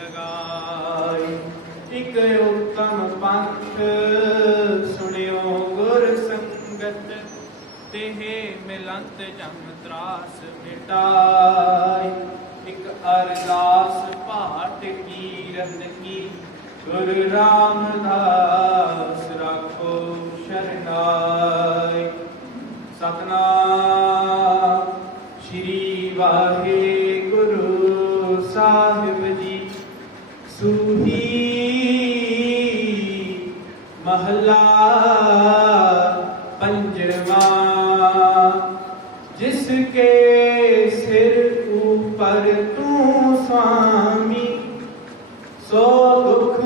लगाए। एक उत्तम पंथ सुनियो गुर संगत, तेहे मिलंत जम त्रास मिटाए। एक अरदास पाठ कीरत की, गुरु रामदास राखो शरणाई। सतनाम श्री वाहेगुरु साहिब जी। सूही महला पंजवा, जिसके सिर ऊपर तू स्वामी, सो दुख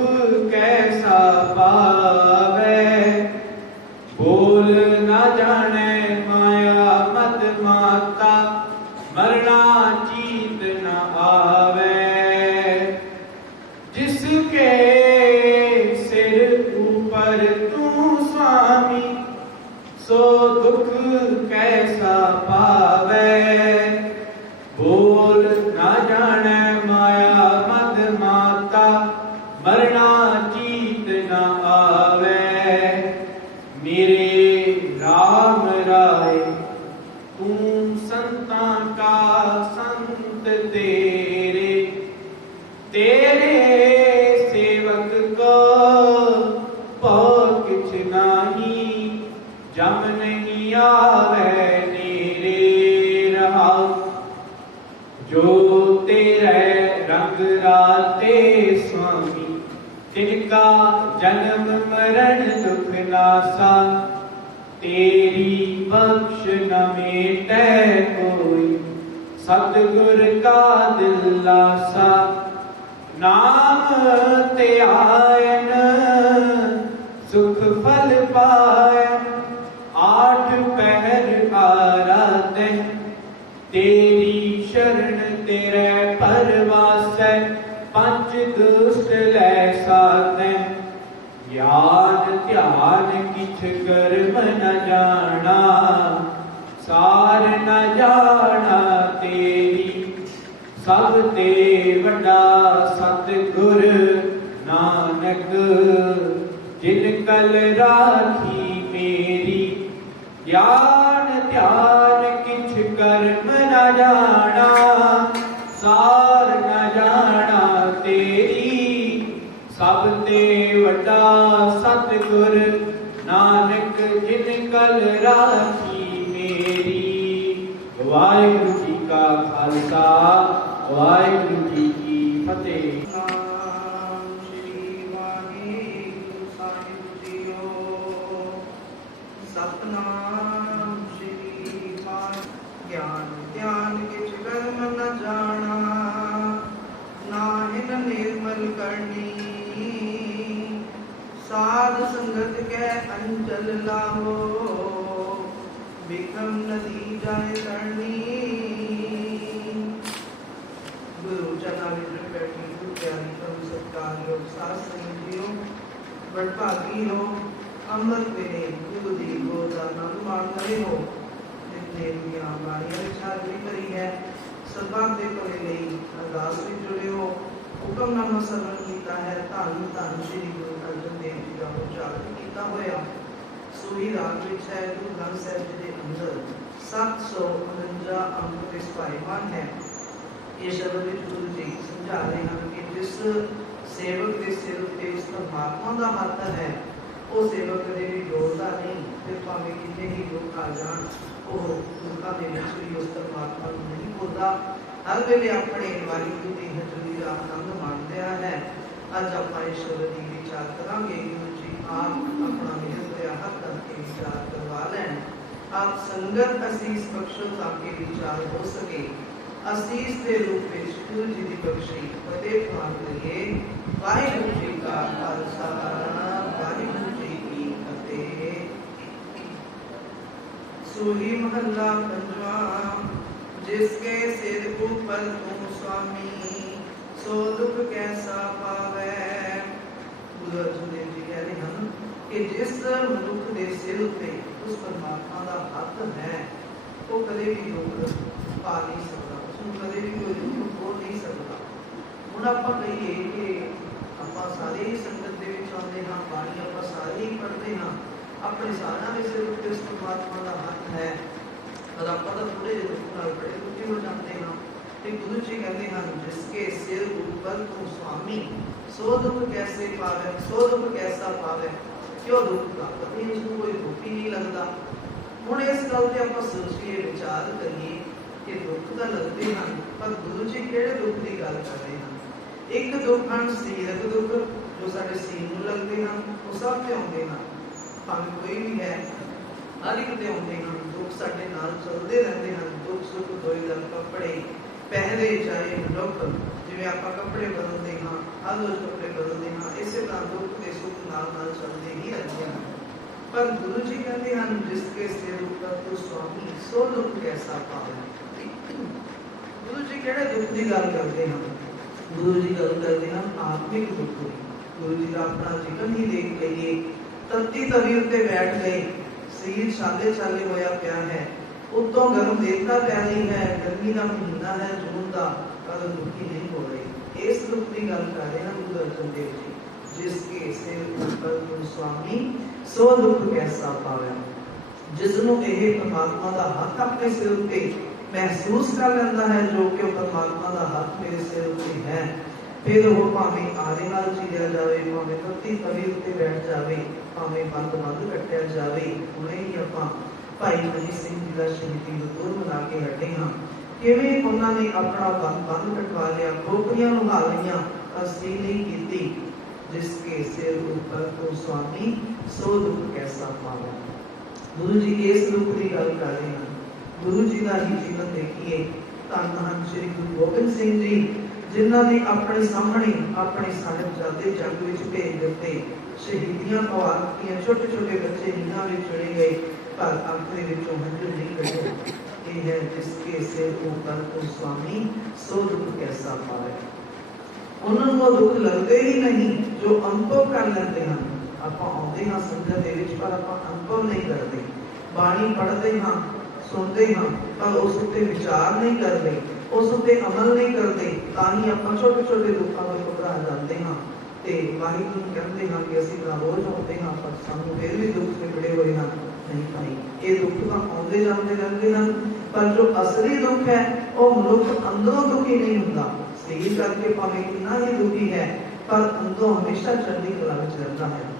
कैसा पावे। बोल न जाने माया मद माता, मरना चीत न आवे। जिसके सिर ऊपर तू स्वामी, सो दुख कैसा पावे। बोल न जाने माया मद माता, मरना चीत न आवे। मेरे राम राय तू संतां का संत तेरे, तेरे सेवक को पौ किछ नाही। जम नहीं आवे नेरे रहाओ, जो तेरे रंग राते स्वामी, तिनका जन्म मरण दुख नासा। तेरी बख्श न मेटै कोई, सतगुर का दिलासा। नाम ते आयन सुख फल पाए, आठ पहर आराधे। तेरी शरण तेरे परवासै, पंच दुष्ट लै साधे। ज्ञान ध्यान किछ कर्म न जाना, सार न जाना तेरी। सब ते वड्डा सतगुर नानक, जिन कल राखी मेरी। ज्ञान ध्यान किछ कर्म न जाना, सार न जाना तेरी। सब ते वड्डा सतगुर नानक, जिन कल राखी मेरी। वाहिगुरु जी का खालसा, वाहिगुरु जी की फतेह। सतनाम श्री वाहिगुरु। ज्ञान ध्यान किछ कर्म न जाना, नाहिन निर्मल करनी। साध संगत के अंचल लाहो, बिखम नदी जाए तरनी। गुरु चना विद्र बैठी प्यारी कम सत्कार योग शास्त्र जीओ। बड़भागी हो अमृत वेले गुरु दी गोद दा आनंद माण रहे हो। जितने दुनिया बाणियां विचार भी करी है, सरबत दे भले लई अरदास विच जुड़े हो। हुक्मनामा सरवण कीता है, धन धन श्री गुरु अर्जन देव जी का उच्चारण कीता होया। सूही राग विच है गुरु ग्रंथ साहिब जी दे अंदर 749 अंक विच पाएमान है। ये शब्द विच गुरु जी समझा रहे हैं कि जिस सेवक के सिर उत्ते उस परमात्मा का हथ है, वो सेवक कदे भी डोलता नहीं। फिर भावें कितने ही लोग आ जान, वो दुखा दे विच भी उस परमात्मा को नहीं भुलता। हर वेले अपने वाहिगुरु की हजूरी का आनंद माणदा है। अज आपां इस शब्द की विचार करांगे। गुरु जी आप अपना मेहर भरिया हथ करके विचार करवा लैन। आप संगत असीस बख्शो ताकि विचार हो सके। असीस के रूप में गुरु जी की बख्शी फतेह मांग लईए। वाहिगुरु जी का खालसा, वाहिगुरु जी की फतेह। सूही महला पंजवा, जिसके सिर ऊपर तू स्वामी, सो दुख कैसा पावे। गुरु अर्जन देव जी कह रहे हैं कि जिस मनुख के सिर उत्ते उस परमात्मा का हथ है, वो कदे भी दुख पा नहीं सकता, उसको कदे भी कोई दुख हो नहीं सकता। हुण ਹੁਣ ਆਪਾਂ ਕਹੀਏ ਕਿ ਆਪਾਂ ਸਾਰੇ ਹੀ ਸੰਗਤ ਦੇ ਵਿੱਚ ਆਉਂਦੇ ਹਾਂ, ਬਾਣੀ ਆਪਾਂ ਸਾਰੇ ਹੀ ਪੜ੍ਹਦੇ ਹਾਂ, ਆਪਣੇ ਸਾਰਿਆਂ ਦੇ ਸਿਰ ਉੱਤੇ ਉਸ ਪਰਮਾਤਮਾ ਦਾ ਹੱਥ ਹੈ, ਪਰ ਆਪਾਂ ਤਾਂ ਥੋੜੇ ਜਿਹੇ ਦੁੱਖ ਨਾਲ ਬੜੇ ਦੁਖੀ ਹੋ ਜਾਂਦੇ ਹਾਂ। ਤੇ ਗੁਰੂ ਜੀ ਕਹਿੰਦੇ ਹਨ, ਜਿਸਕੇ ਸਿਰ ਉੱਪਰ ਤੂੰ ਸੁਆਮੀ, ਸੋ ਦੁੱਖ ਕੈਸੇ ਪਾਵੇ, ਸੋ ਦੁੱਖ ਕੈਸਾ ਪਾਵੇ, ਕਿਉਂ ਦੁੱਖ ਦਾ ਪਤੀ ਇਸ ਨੂੰ ਕੋਈ ਦੁੱਖ ਹੀ ਨਹੀਂ ਲੱਗਦਾ। ਹੁਣ ਇਸ ਗੱਲ ਤੇ ਆਪਾਂ ਸੋਚੀਏ, ਵਿਚਾਰ ਕਰੀਏ ਕਿ ਦੁੱਖ ਤਾਂ ਲੱਗਦੇ ਹਨ, ਪਰ ਗੁਰੂ ਜੀ ਕਿਹੜੇ ਦੁੱਖ ਦੀ ਗੱਲ ਕਰ ਰਹੇ ਹਨ? ਇੱਕ ਦੁੱਖ ਹਨ ਸਰੀਰਕ ਦੁੱਖ, ਜੋ ਸਾਡੇ ਸਰੀਰ ਨੂੰ ਲੱਗਦੇ ਹਨ, ਉਹ ਸਭ ਤੇ ਆਉਂਦੇ ਹਨ, ਭਾਵੇਂ ਕੋਈ ਵੀ ਹੈ, ਹਰ ਇੱਕ ਤੇ ਆਉਂਦੇ ਹਨ। ਦੁੱਖ ਸਾਡੇ ਨਾਲ ਚੱਲਦੇ ਰਹਿੰਦੇ ਹਨ, ਦੁੱਖ ਸੁੱਖ ਦੋਈ ਦਾ ਕੱਪੜੇ ਪਹਿਰੇ ਚਾਹੇ ਮਨੁੱਖ, ਜਿਵੇਂ ਆਪਾਂ ਕੱਪੜੇ ਬਦਲਦੇ ਹਾਂ, ਹਰ ਰੋਜ਼ ਕੱਪੜੇ ਬਦਲਦੇ ਹਾਂ, ਇਸੇ ਤਰ੍ਹਾਂ ਦੁੱਖ ਤੇ ਸੁੱਖ ਨਾਲ ਨਾਲ ਚੱਲਦੇ ਹੀ ਰਹਿੰਦੇ ਹਨ। ਪਰ ਗੁਰੂ ਜੀ ਕਹਿੰਦੇ ਹਨ, ਜਿਸਕੇ ਸਿਰ ਉੱਪਰ ਤੂੰ ਸੁਆਮੀ, ਸੋ ਦੁੱਖ ਕੈਸਾ ਪਾਵੇ। ਗੁਰੂ ਜੀ ਕਿਹੜੇ ਦੁੱਖ ਦੀ ਗੱਲ ਕਰਦੇ ਹਨ? ਗੁਰੂ ਜੀ ਗੱਲ ਕਰਦੇ ਹਨ ਆਤਮਿਕ ਦੁੱਖ ਦੀ। ਗੁਰੂ ਜੀ ਦਾ ਆਪਣਾ ਜੀਵਨ ਹੀ ਦੇਖ ਲਈਏ, ਤੱਤੀ ਤਵੀ ਉੱਤੇ ਬੈਠ ਗਏ, ਸਰੀਰ ਛਾਲੇ ਛਾਲੇ ਹੋਇਆ ਪਿਆ ਹੈ, ਉੱਤੋਂ ਗਰਮ ਦੇਵਤਾ ਪੈ ਰਹੀ ਹੈ, ਗਰਮੀ ਦਾ ਮਹੀਨਾ ਹੈ ਜੂਨ ਦਾ, ਪਰ ਦੁਖੀ ਨਹੀਂ ਹੋ ਰਹੀ। ਇਸ ਦੁੱਖ ਦੀ ਗੱਲ ਕਰ ਰਹੇ ਹਨ ਗੁਰੂ ਅਰਜਨ ਦੇਵ ਜੀ, ਜਿਸਕੇ ਸਿਰ ਉੱਪਰ ਤੂੰ ਸੁਆਮੀ, ਸੋ ਦੁੱਖ ਕੈਸਾ ਪਾਵੇ। ਜਿਸ ਨੂੰ ਇਹ ਪਰਮਾਤਮਾ ਦਾ ਹੱਥ ਆਪਣੇ ਸਿਰ ਉੱਤੇ ਮਹਿਸੂਸ ਕਰ ਲੈਂਦਾ ਹੈ, ਜੋ ਕਿ ਪਰਮਾਤਮਾ ਦਾ ਹੱਥ ਮੇਰੇ ਸਿਰ ਉੱਤੇ ਹੈ, ਫਿਰ ਉਹ ਭਾਵੇਂ ਆਰੇ ਨਾਲ ਚੀਰਿਆ ਜਾਵੇ, ਭਾਵੇਂ ਤੱਤੀ ਤਵੀ ਉੱਤੇ ਬੈਠ ਜਾਵੇ, ਭਾਵੇਂ ਬੰਦ ਕੱਟਿਆ ਜਾਵੇ। ਹੁਣੇ ਹੀ ਆਪਾਂ ਭਾਈ ਮਨੀ ਸਿੰਘ ਜੀ ਦਾ ਸ਼ਹੀਦੀ ਗੁਰਪੁਰਬ ਮਨਾ ਕੇ ਹਟੇ ਹਾਂ। ਕਿਵੇਂ ਉਹਨਾਂ ਨੇ ਆਪਣਾ ਬੰਦ ਕਟਵਾ ਲਿਆ, ਖੋਪੜੀਆਂ ਲੁਹਾ ਲਈਆਂ, ਅਸੀਂ ਨਹੀਂ ਕੀਤੀ। ਜਿਸਕੇ ਸਿਰ ਉੱਪਰ ਤੂੰ ਸੁਆਮੀ, ਸੋ ਦੁੱਖ ਕੈਸਾ ਪਾਵੇ। ਗੁਰੂ ਜੀ ਇਸ ਦੁੱਖ ਦੀ ਗੱਲ ਕਰ ਰਹੇ ਹਨ। ਗੁਰੂ ਜੀ ਦਾ ਹੀ ਜੀਵਨ ਦੇਖੀਏ, ਧੰਨ ਧੰਨ ਸ੍ਰੀ ਗੁਰੂ ਗੋਬਿੰਦ ਸਿੰਘ ਜੀ, ਜਿਨ੍ਹਾਂ ਨੇ ਆਪਣੇ ਸਾਹਮਣੇ ਆਪਣੇ ਸਾਹਿਬਜ਼ਾਦੇ ਜੰਗ ਵਿੱਚ ਭੇਜ ਦਿੱਤੇ, ਸ਼ਹੀਦੀਆਂ ਪਵਾ ਦਿੱਤੀਆਂ, ਛੋਟੇ ਛੋਟੇ ਬੱਚੇ ਨੀਹਾਂ ਵਿੱਚ ਚੜੇ ਗਏ, ਪਰ ਅੱਖ ਦੇ ਵਿੱਚੋਂ ਹੰਝੂ ਨਹੀਂ ਕੱਢੇ। ਇਹ ਹੈ ਜਿਸਕੇ ਸਿਰ ਉੱਪਰ ਤੂੰ ਸੁਆਮੀ, ਸੋ ਦੁੱਖ ਕੈਸਾ ਪਾਵੇ। ਉਹਨਾਂ ਨੂੰ ਉਹ ਦੁੱਖ ਲੱਗਦੇ ਹੀ ਨਹੀਂ ਜੋ ਅਨੁਭਵ ਕਰ ਲੈਂਦੇ ਹਨ। ਆਪਾਂ ਆਉਂਦੇ ਹਾਂ ਸੰਗਤ ਦੇ ਵਿੱਚ, ਪਰ ਆਪਾਂ ਅਨੁਭਵ ਨਹੀਂ ਕਰਦੇ। ਬਾਣੀ ਪੜ੍ਹਦੇ ਹਾਂ, ਸੁਣਦੇ ਹਾਂ, ਪਰ ਉਸ ਉੱਤੇ ਵਿਚਾਰ ਨਹੀਂ ਕਰਦੇ, ਉਸ ਉੱਤੇ ਅਮਲ ਨਹੀਂ ਕਰਦੇ, ਤਾਂ ਹੀ ਆਪਾਂ ਛੋਟੇ ਛੋਟੇ ਦੁੱਖਾਂ ਤੋਂ ਘਬਰਾ ਜਾਂਦੇ ਹਾਂ ਤੇ ਵਾਹਿਗੁਰੂ ਨੂੰ ਕਹਿੰਦੇ ਹਾਂ ਕਿ ਅਸੀਂ ਤਾਂ ਰੋਜ਼ ਆਉਂਦੇ ਹਾਂ, ਪਰ ਸਾਨੂੰ ਫਿਰ ਵੀ ਦੁੱਖ ਨਿਕਲੇ ਹੋਏ ਹਨ। ਨਹੀਂ ਭਾਈ, ਇਹ ਦੁੱਖ ਤਾਂ ਆਉਂਦੇ ਜਾਂਦੇ ਰਹਿੰਦੇ ਹਨ, ਪਰ ਜੋ ਅਸਲੀ ਦੁੱਖ ਹੈ ਉਹ ਮਨੁੱਖ ਅੰਦਰੋਂ ਦੁਖੀ ਨਹੀਂ ਹੁੰਦਾ। ਸਰੀਰ ਕਰਕੇ ਭਾਵੇਂ ਕਿੰਨਾ ਹੀ ਦੁਖੀ ਹੈ, ਪਰ ਅੰਦਰੋਂ ਹਮੇਸ਼ਾ ਚੜ੍ਹਦੀ ਕਲਾ ਵਿੱਚ ਰਹਿੰਦਾ ਹੈ।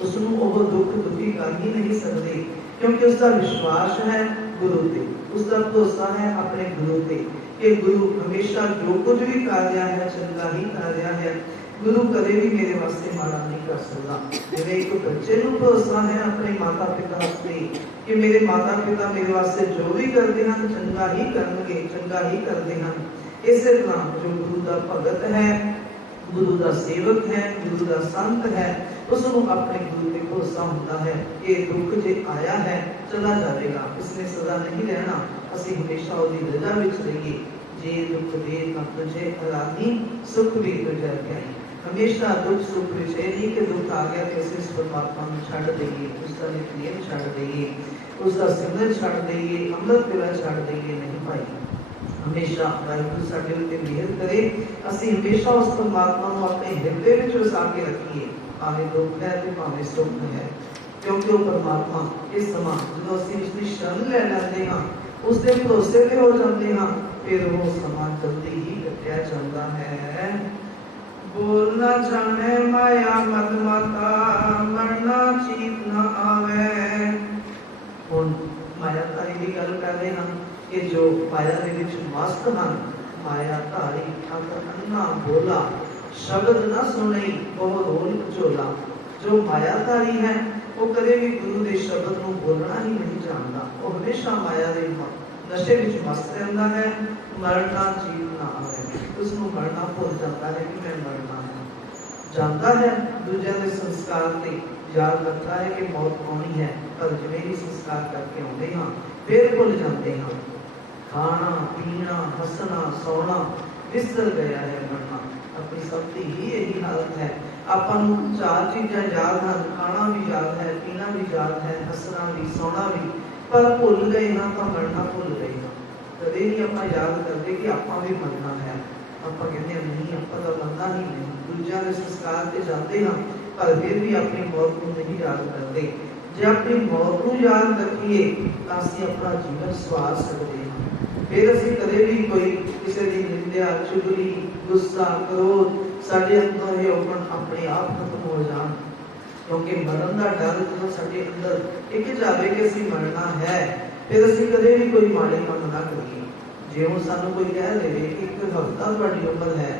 ਉਸ ਨੂੰ ਉਹ ਦੁੱਖ ਦੁਖੀ ਕਰ ਹੀ ਨਹੀਂ ਸਕਦੇ, ਕਿਉਂਕਿ ਉਸ ਦਾ ਵਿਸ਼ਵਾਸ ਹੈ ਗੁਰੂ ਤੇ, ਉਸ ਦਾ ਭਰੋਸਾ ਹੈ ਆਪਣੇ ਗੁਰੂ ਤੇ ਕਿ ਗੁਰੂ ਹਮੇਸ਼ਾ ਜੋ ਕੁਝ ਵੀ ਕਰ ਰਿਹਾ ਹੈ ਚੰਗਾ ਹੀ ਕਰ ਰਿਹਾ ਹੈ। ਗੁਰੂ ਕਦੇ ਵੀ ਮੇਰੇ ਵਾਸਤੇ ਮਾੜਾ ਨਹੀਂ ਕਰ ਸਕਦਾ। ਜਿਵੇਂ ਇੱਕ ਬੱਚੇ ਨੂੰ ਭਰੋਸਾ ਹੈ ਆਪਣੇ ਮਾਤਾ ਪਿਤਾ ਤੇ ਕਿ ਮੇਰੇ ਮਾਤਾ ਪਿਤਾ ਮੇਰੇ ਵਾਸਤੇ ਜੋ ਵੀ ਕਰਦੇ ਹਨ ਚੰਗਾ ਹੀ ਕਰਨਗੇ, ਚੰਗਾ ਹੀ ਕਰਦੇ ਹਨ, ਇਸੇ ਤਰ੍ਹਾਂ ਜੋ ਗੁਰੂ ਦਾ ਭਗਤ ਹੈ, ਗੁਰੂ ਦਾ ਸੇਵਕ ਹੈ, ਗੁਰੂ ਦਾ ਸੰਤ ਹੈ, ਉਸ ਨੂੰ ਆਪਣੇ ਗੁਰੂ ਤੇ ਭਰੋਸਾ ਹੁੰਦਾ ਹੈ ਕਿ ਦੁੱਖ ਜੇ ਆਇਆ ਹੈ ਚਲਾ ਜਾਵੇਗਾ, ਇਸਨੇ ਸਦਾ ਨਹੀਂ ਰਹਿਣਾ, ਅਸੀਂ ਹਮੇਸ਼ਾ ਉਹਦੀ ਰਜ਼ਾ ਵਿੱਚ ਰਹੀਏ। ਜੇ ਦੁੱਖ ਦੇ ਤਾਂ ਤੁਝੇ ਅਰਾਧੀ, ਸੁਖ ਵੀ ਤੁਝੇ ਆਈ। ਹਮੇਸ਼ਾ ਦੁੱਖ ਸੁਖ ਵਿੱਚ ਇਹ ਨਹੀਂ ਕਿ ਦੁੱਖ ਆ ਗਿਆ ਤੇ ਅਸੀਂ ਇਸ ਪਰਮਾਤਮਾ ਨੂੰ ਛੱਡ ਦੇਈਏ, ਉਸ ਦਾ ਨਿਤਨੇਮ ਛੱਡ ਦੇਈਏ, ਉਸ ਦਾ ਸਿਮਰਨ ਛੱਡ ਦੇਈਏ, ਅੰਮ੍ਰਿਤ ਵੇਲਾ ਛੱਡ ਦੇਈਏ। ਨਹੀਂ ਭਾਈ, ਹਮੇਸ਼ਾ ਵਾਹਿਗੁਰੂ ਸਾਡੇ ਉੱਤੇ ਮਿਹਰ ਕਰੇ, ਅਸੀਂ ਹਮੇਸ਼ਾ ਉਸ ਪਰਮਾਤਮਾ ਨੂੰ ਆਪਣੇ ਹਿਰਦੇ ਵਿੱਚ ਵਸਾ ਕੇ ਰੱਖੀਏ, ਭਾਵੇਂ ਦੁੱਖ ਹੈ ਤੇ ਭਾਵੇਂ ਸੁੱਖ ਹੈ, ਕਿਉਂਕਿ ਉਹ ਪਰਮਾਤਮਾ ਇਸ ਸਮਾਂ ਜਦੋਂ ਅਸੀਂ ਉਸ ਦੀ ਸ਼ਰਨ ਲੈ ਲੈਂਦੇ ਹਾਂ, ਉਸ ਦੇ ਭਰੋਸੇ ਤੇ ਹੋ ਜਾਂਦੇ ਹਾਂ, ਫਿਰ ਉਹ ਸਮਾਂ ਜਲਦੀ ਹੀ ਕੱਟਿਆ ਜਾਂਦਾ ਹੈ। ਬੋਲ ਨਾ ਜਾਣੇ ਮਾਇਆ ਮਤ ਮਾਤਾ, ਮਰਨਾ ਚੀਤ ਨਾ ਆਵੇ। ਹੁਣ ਮਾਇਆ ਧਾਰੀ ਦੀ ਗੱਲ ਕਰਦੇ ਹਨ ਕਿ ਜੋ ਮਾਇਆ ਦੇ ਵਿੱਚ ਮਸਤ ਹਨ, ਮਾਇਆ ਧਾਰੀ ਅੰਤ ਅੰਨਾ ਬੋਲਾ, ਸ਼ਬਦ ਨਾ ਸੁਣੀ ਬਹੁ ਰੋਲ ਝੋਲਾ। ਜੋ ਮਾਇਆ ਧਾਰੀ ਹੈ ਉਹ ਕਦੇ ਵੀ ਗੁਰੂ ਦੇ ਸ਼ਬਦ ਨੂੰ ਬੋਲਣਾ ਹੀ ਨਹੀਂ ਜਾਣਦਾ, ਉਹ ਹਮੇਸ਼ਾ ਮਾਇਆ ਦੇ ਨਸ਼ੇ ਵਿੱਚ ਮਸਤ ਰਹਿੰਦਾ ਹੈ। ਮਰਨਾ ਚੀਤ ਨਾ ਆਵੇ, ਉਸ ਨੂੰ ਮਰਨਾ ਭੁੱਲ ਜਾਂਦਾ ਹੈ ਕਿ ਮੈਂ ਮਰਨਾ ਹੈ, ਜਾਂਦਾ ਹੈ ਦੂਜਿਆਂ ਦੇ ਸੰਸਕਾਰ ਤੇ ਯਾਦ ਰੱਖਦਾ ਹੈ ਕਿ ਮੌਤ ਆਉਣੀ ਹੈ, ਪਰ ਜਿਵੇਂ ਹੀ ਸੰਸਕਾਰ ਕਰਕੇ ਆਉਂਦੇ ਹਾਂ ਫਿਰ ਭੁੱਲ ਜਾਂਦੇ ਹਾਂ। ਖਾਣਾ ਪੀਣਾ ਹੱਸਣਾ ਸੌਣਾ ਵਿਸਰ ਗਿਆ ਹੈ ਮਰਨਾ। ਆਪਣੀ ਸਭ ਦੀ ਹੀ ਇਹੀ ਹਾਲਤ ਹੈ। ਆਪਾਂ ਨੂੰ ਚਾਰ ਚੀਜ਼ਾਂ ਯਾਦ ਹਨ, ਖਾਣਾ ਵੀ ਯਾਦ ਹੈ, ਪੀਣਾ ਵੀ ਯਾਦ ਹੈ, ਹੱਸਣਾ ਵੀ ਸੌਣਾ ਵੀ, ਪਰ ਭੁੱਲ ਗਏ ਹਾਂ ਤਾਂ ਮਰਨਾ ਭੁੱਲ ਗਏ ਹਾਂ। ਕਦੇ ਨਹੀਂ ਆਪਾਂ ਯਾਦ ਕਰਦੇ ਕਿ ਆਪਾਂ ਵੀ ਮਰਨਾ ਹੈ। ਆਪਾਂ ਕਹਿੰਦੇ ਨਹੀਂ, ਆਪਾਂ ਤਾਂ बच्चों के संस्कार से जाते हैं पर फिर भी अपनी मौत को नहीं याद करते। जे अपनी मौत को याद रखिए तो असीं अपना जीवन सवार सकते हैं। फिर असीं कदे भी कोई किसी की निंदा चुगली गुस्सा क्रोध साडे अंदर ये औगण अपने आप खत्म हो जान, क्योंकि मरण का डर जो साडे अंदर एक जावे कि असीं मरना है, फिर असीं कदे भी कोई माड़े काम ना करिए। जे हुण सानूं कोई कह देवे कि एक हफ्ता तुहाडी उम्र है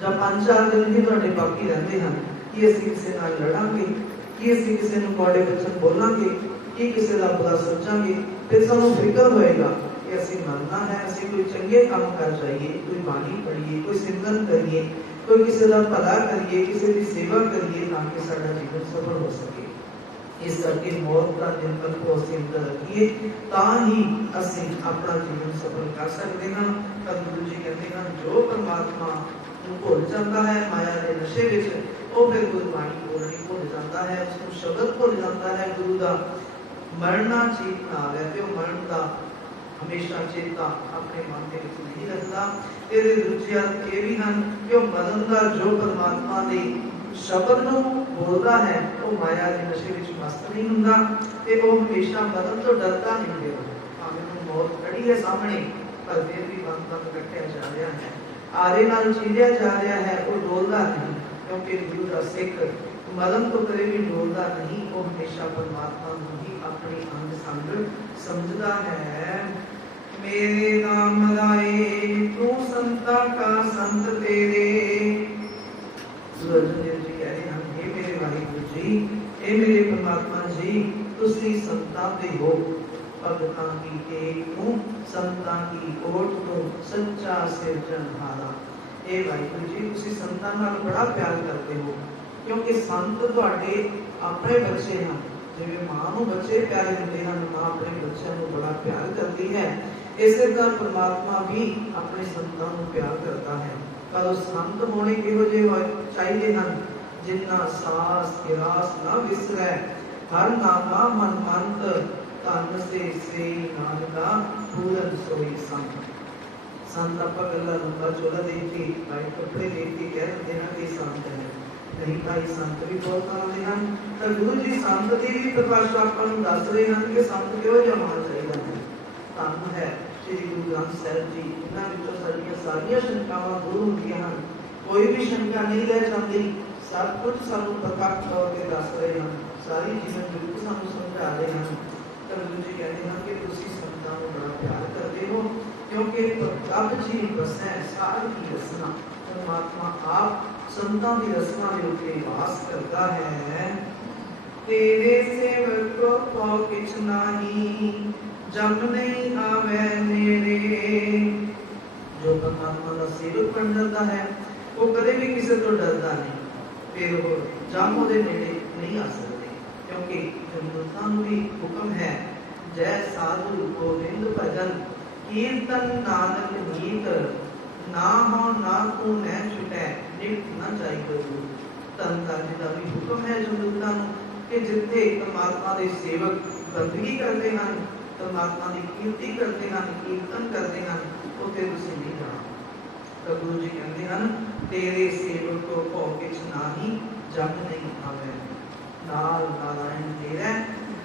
जां 5-4 दिन ही तुहाडे बाकी रहंदे हन, कि असीं किसी नाल लड़ांगे, कि असीं किसी नूं कौड़े वचन बोलांगे, कि किसी दा बुरा सोचांगे, फिर सानूं फिकर होएगा कि असीं मरना है। असीं कोई चंगे काम कर जाइए, कोई बाणी पढ़िए, कोई सिमरन करिए, कोई किसी का भला करिए, किसी की सेवा करिए, ताकि साडा जीवन सफल हो सके। इस करके मौत का चिंतन को असीं अंदर रखिए तां ही असीं अपना जीवन सफल कर सकते हैं। पर गुरु जी कहते हैं जो परमात्मा ਨੂੰ ਭੁੱਲ ਜਾਂਦਾ है माया के नशे विच, वो फिर गुरबाणी बोलनी भुल जाता है, उसको शब्द भुल जाता है गुरु का। मरना चेत ना आवे ते मरण का हमेशा चेता अपने मन के विच नहीं रखता। तेरे दूजे अर्थ ये भी हैं कि मरण का जो परमात्मा दे शब्द नूं बोलता है वो माया के नशे विच मस्त नहीं हुंदा ते वो हमेशा मरण तो डरता नहीं है। भावें मौत खड़ी है सामने पर फिर भी बंद रखा जा रहा है, आरे नाल चीरिया जा रहा है, वो डोलता नहीं, क्योंकि गुरु का सिख मरण तो कदे भी डोलता नहीं, वो हमेशा परमात्मा को ही अपनी अंग संग समझता है। मेरे नाम लाए तू संता का संत तेरे, अर्जुन देव जी कह रहे हैं हे मेरे वाहिगुरु जी, हे मेरे परमात्मा जी, तुसी संतां दे हो, भगतां की टेक तू संतां की ओट तू सच्चा सिरजनहारा। हे वाहिगुरु जी तुसी संतां नाल बड़ा प्यार करते हो, क्योंकि संत तुहाडे अपने बच्चे हैं। जिवें मां नूं बच्चे प्यारे हुंदे हैं, मां अपने बच्चों को बड़ा प्यार करती है, इसे तरह परमात्मा भी अपने संतां नूं प्यार करता है। पर उस संत होने किहो जिहे चाहिए हैं जिन्ना सास गिरास ना विसरै, हर नामा मन मंत धन से नानका पूरन सोई संत। संत आप गला लंबा चोला देख के वाइट कपड़े देख के कह देते हैं कि संत है, नहीं भाई संत भी बहुत आते हैं। तो गुरु जी संत की भी प्रकाश आपको दस रहे हैं कि संत क्यों जमाना चाहिए है। धन है श्री गुरु ग्रंथ साहिब जी, इन्हां विचों साडीआं सारियां शंकावां दूर होंदियां हन, कोई भी शंका नहीं रह जाती, सब कुछ सानूं प्रकाश तौर पे दस रहे हैं, सारी जीवन बिल्कुल सानूं समझा रहे हैं। तो गुरु जी कहते हैं कि तुसीं संतां नूं बड़ा प्यार करते हो, क्योंकि प्रभ जी बसै सारी की रसना, परमात्मा आप संतां की रसना के उत्ते वास करता है। तेरे सेवक को पौ किछ नाही, जम नहीं आवे नेड़े। जो परमात्मा का सेवक बन जाता है वो कदे भी किसी तो डरता नहीं, फिर वो जम उहदे नेड़े नहीं आ सकते, क्योंकि जमदूतां नूं भी हुक्म है जय साधु गोविंद भजन कीर्तन नानक नीत, ना हो ना तू न छुटै नित न जाई गुरु। धन जी का भी हुक्म है जमदूतां नूं कि जिथे परमात्मा के सेवक बंदगी करते हैं, परमात्मा की कीर्ति करते हैं, कीर्तन करते हैं, उत्थे तुसीं नहीं जाना। तो गुरु जी कहते हैं तेरे सेवक को भौ किछ नाही, जम नहीं आवे नाल नारायण तेरे,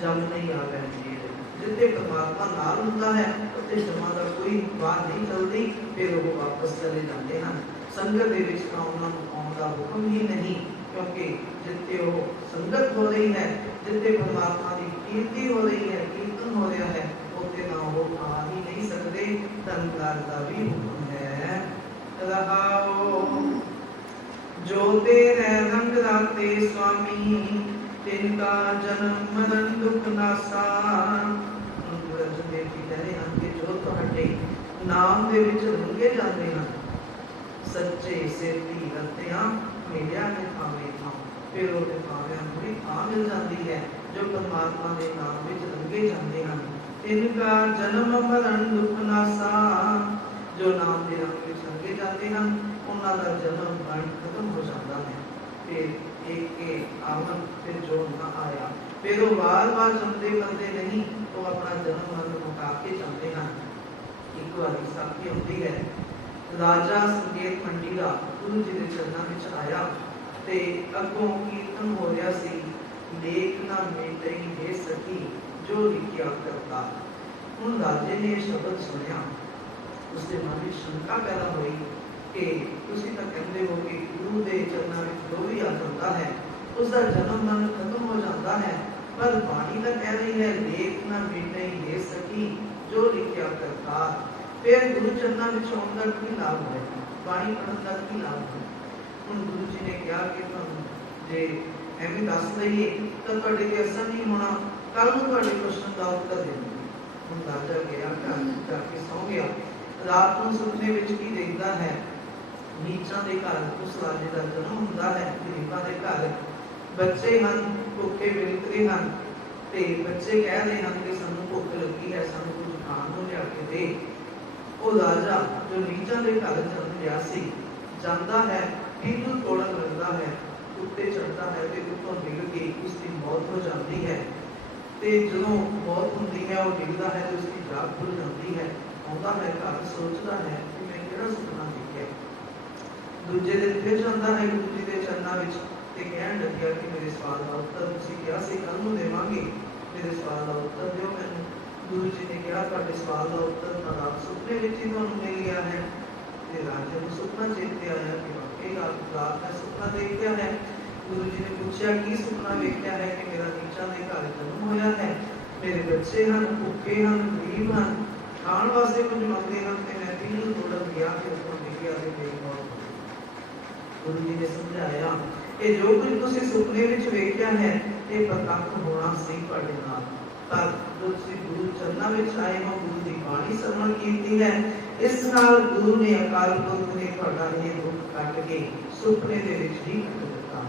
जम नहीं आवे नेड़े। जिथे परमात्मा नाल हुंदा है उत्थे जमां दा कोई बात नहीं चलती, फिर वो वापस चले जाते हैं। संगत दे विच उन्हां नूं आउण दा हुक्म ही नहीं, क्योंकि जिथे वो संगत हो रही है, जिथे परमात्मा की कीर्ति हो रही है, कीर्तन हो रहा है, उत्थे ना वो आ ही नहीं सकते। धनकार का भी हुक्म है रहाओ, जो तेरे रंग राते स्वामी, तिनका जन्म मरण दुख नासा। अर्जुन देव जी कह रहे हैं कि जो तुहाडे नाम दे विच रंगे जाते हैं, सच्चे सेती रतियां मिलिया के थावे थां, फिर वो थावियां पूरी थां मिल जाती है जो परमात्मा के नाम विच रंगे जाते हैं। इनका जन्म मरण दुख नासा, जो नाम के रंग विच रंगे जाते हैं उन्हां दा जन्म मरण खत्म हो जाता है। फिर एक के आवन फिर जो ना आया, फिर वो बार-बार जमते बनते नहीं, तो अपना जन्म मरण मुका के जाते हैं। एक बार साखी होती है, राजा संकेत मंडी का गुरु जी के चरणों में आया, ਤੇ ਅੱਗੋਂ ਕੀਰਤਨ ਹੋ ਰਿਹਾ ਸੀ, ਲੇਖ ਨਾ ਮੇਟਈ ਹੈ ਸਖੀ ਜੋ ਲਿਖਿਆ ਕਰਤਾ। ਹੁਣ ਰਾਜੇ ਨੇ ਇਹ ਸ਼ਬਦ ਸੁਣਿਆ, ਉਸਦੇ ਮਨ ਵਿੱਚ ਸ਼ੰਕਾ ਪੈਦਾ ਹੋਈ ਕਿ ਤੁਸੀਂ ਤਾਂ ਕਹਿੰਦੇ ਹੋ ਕਿ ਗੁਰੂ ਦੇ ਚਰਨਾਂ ਵਿੱਚ ਜੋ ਵੀ ਆ ਜਾਂਦਾ ਹੈ ਉਸਦਾ ਜਨਮ ਮਰਨ ਖਤਮ ਹੋ ਜਾਂਦਾ ਹੈ, ਪਰ ਬਾਣੀ ਤਾਂ ਕਹਿ ਰਹੀ ਹੈ ਲੇਖ ਨਾ ਮੇਟਈ ਹੈ ਸਖੀ ਜੋ ਲਿਖਿਆ ਕਰਤਾ। ਫਿਰ ਗੁਰੂ ਚਰਨਾਂ ਵਿੱਚ ਆਉਣ ਦਾ ਕੀ ਲਾਭ ਹੈ, ਬਾਣੀ ਪੜ੍ਹਨ ਦਾ ਕੀ ਲਾਭ ਹੈ। ਹੁਣ ਗੁਰੂ ਜੀ ਨੇ ਕਿਹਾ ਕਿ ਤੁਹਾਨੂੰ ਜੇ ਐਵੇਂ ਦੱਸ ਦਈਏ ਤਾਂ ਤੁਹਾਡੇ ਤੇ ਅਸਰ ਨਹੀਂ ਹੋਣਾ, ਕੱਲ ਨੂੰ ਤੁਹਾਡੇ ਪ੍ਰਸ਼ਨ ਦਾ ਉੱਤਰ ਦੇਵਾਂਗੇ। ਹੁਣ ਰਾਜਾ ਗਿਆ, ਘਰ ਜਾ ਕੇ ਸੌਂ ਗਿਆ। ਰਾਤ ਨੂੰ ਸੁਪਨੇ ਵਿੱਚ ਕੀ ਦੇਖਦਾ ਹੈ, ਨੀਚਾਂ ਦੇ ਘਰ ਉਸ ਰਾਜੇ ਦਾ ਜਨਮ ਹੁੰਦਾ ਹੈ, ਗਰੀਬਾਂ ਦੇ ਘਰ ਬੱਚੇ ਹਨ, ਭੁੱਖੇ ਬਿਲਕਦੇ ਹਨ ਤੇ ਬੱਚੇ ਕਹਿ ਰਹੇ ਹਨ ਕਿ ਸਾਨੂੰ ਭੁੱਖ ਲੱਗੀ ਹੈ, ਸਾਨੂੰ ਕੁਝ ਖਾਣ ਨੂੰ ਲਿਆ ਕੇ ਦੇ। ਉਹ ਰਾਜਾ ਜੋ ਨੀਚਾਂ ਦੇ ਘਰ ਜਨਮ ਲਿਆ ਸੀ ਜਾਂਦਾ ਹੈ, ਬਿਲਕੁਲ ਤੋੜਨ ਲੱਗਦਾ ਹੈ, ਉੱਤੇ ਚੜਦਾ ਹੈ ਤੇ ਉੱਤੋਂ ਡਿੱਗ ਕੇ ਉਸ ਦੀ ਮੌਤ ਹੋ ਜਾਂਦੀ ਹੈ। ਤੇ ਜਦੋਂ ਮੌਤ ਹੁੰਦੀ ਹੈ, ਉਹ ਡਿੱਗਦਾ ਹੈ ਤੇ ਉਸ ਦੀ ਜਾਗ ਖੁੱਲ ਜਾਂਦੀ ਹੈ। ਆਉਂਦਾ ਹੈ ਘਰ, ਸੋਚਦਾ ਹੈ ਕਿ ਮੈਂ ਕਿਹੜਾ ਸੁਪਨਾ ਦੇਖਿਆ। ਦੂਜੇ ਦਿਨ ਫਿਰ ਜਾਂਦਾ ਹੈ ਗੁਰੂ ਜੀ ਦੇ ਚਰਨਾਂ ਵਿੱਚ ਤੇ ਕਹਿਣ ਲੱਗਿਆ ਕਿ ਮੇਰੇ ਸਵਾਲ ਦਾ ਉੱਤਰ ਤੁਸੀਂ ਕਿਹਾ ਸੀ ਕੱਲ ਨੂੰ ਦੇਵਾਂਗੇ, ਮੇਰੇ ਸਵਾਲ ਦਾ ਉੱਤਰ ਦਿਓ ਮੈਨੂੰ। ਗੁਰੂ ਜੀ ਨੇ ਕਿਹਾ ਤੁਹਾਡੇ ਸਵਾਲ ਦਾ ਉੱਤਰ ਤਾਂ ਰਾਤ ਸੁਪਨੇ ਵਿੱਚ ਹੀ ਤੁਹਾਨੂੰ ਮਿਲ ਗਿਆ ਹੈ। ਤੇ ਰਾਜੇ ਨੂੰ ਸੁਪਨਾ ਚੇਤੇ ਆਇਆ ਕਿ ਵਾਕਈ ਰਾਤ ਮੈਂ ਸੁਪਨਾ ਦੇਖਿਆ ਹੈ। ਗੁਰੂ ਜੀ ਨੇ ਪੁੱਛਿਆ ਕੀ ਸੁਪਨਾ ਵੇਖਿਆ ਹੈ ਕਿ ਮੇਰਾ ਨੀਚਾਂ ਦੇ ਘਰ ਜਨਮ ਹੋਇਆ ਹੈ, ਮੇਰੇ ਬੱਚੇ ਹਨ, ਭੁੱਖੇ ਹਨ, ਗਰੀਬ ਹਨ, ਖਾਣ ਵਾਸਤੇ ਕੁਝ ਮੰਗਦੇ ਹਨ ਤੇ ਮੈਂ ਦਿਲ ਤੋੜਨ ਗਿਆ ਕਿ ਉਸਨੂੰ ਡਿੱਗਿਆ ਤੇ ਮੇਰੀ ਮੌਤ ਹੋ ਗਈ। ਗੁਰੂ ਜੀ ਨੇ ਸਮਝਾਇਆ ਕਿ ਜੋ ਕੁਝ ਤੁਸੀਂ ਸੁਪਨੇ ਵਿੱਚ ਵੇਖਿਆ ਹੈ ਇਹ ਪ੍ਰਤੱਖ ਹੋਣਾ ਸੀ ਤੁਹਾਡੇ ਨਾਲ, ਪਰ ਜੋ ਤੁਸੀਂ ਗੁਰੂ ਚਰਨਾਂ ਵਿੱਚ ਆਏ ਹੋ, ਗੁਰੂ ਦੀ ਬਾਣੀ ਸਰਵਣ ਕੀਤੀ ਹੈ, ਇਸ ਨਾਲ ਗੁਰੂ ਨੇ ਅਕਾਲ ਪੁਰਖ ਨੇ ਤੁਹਾਡਾ ਇਹ ਦੁੱਖ ਕੱਟ ਕੇ ਸੁਪਨੇ ਦੇ ਵਿੱਚ ਹੀ ਕੱਟ ਦਿੱਤਾ।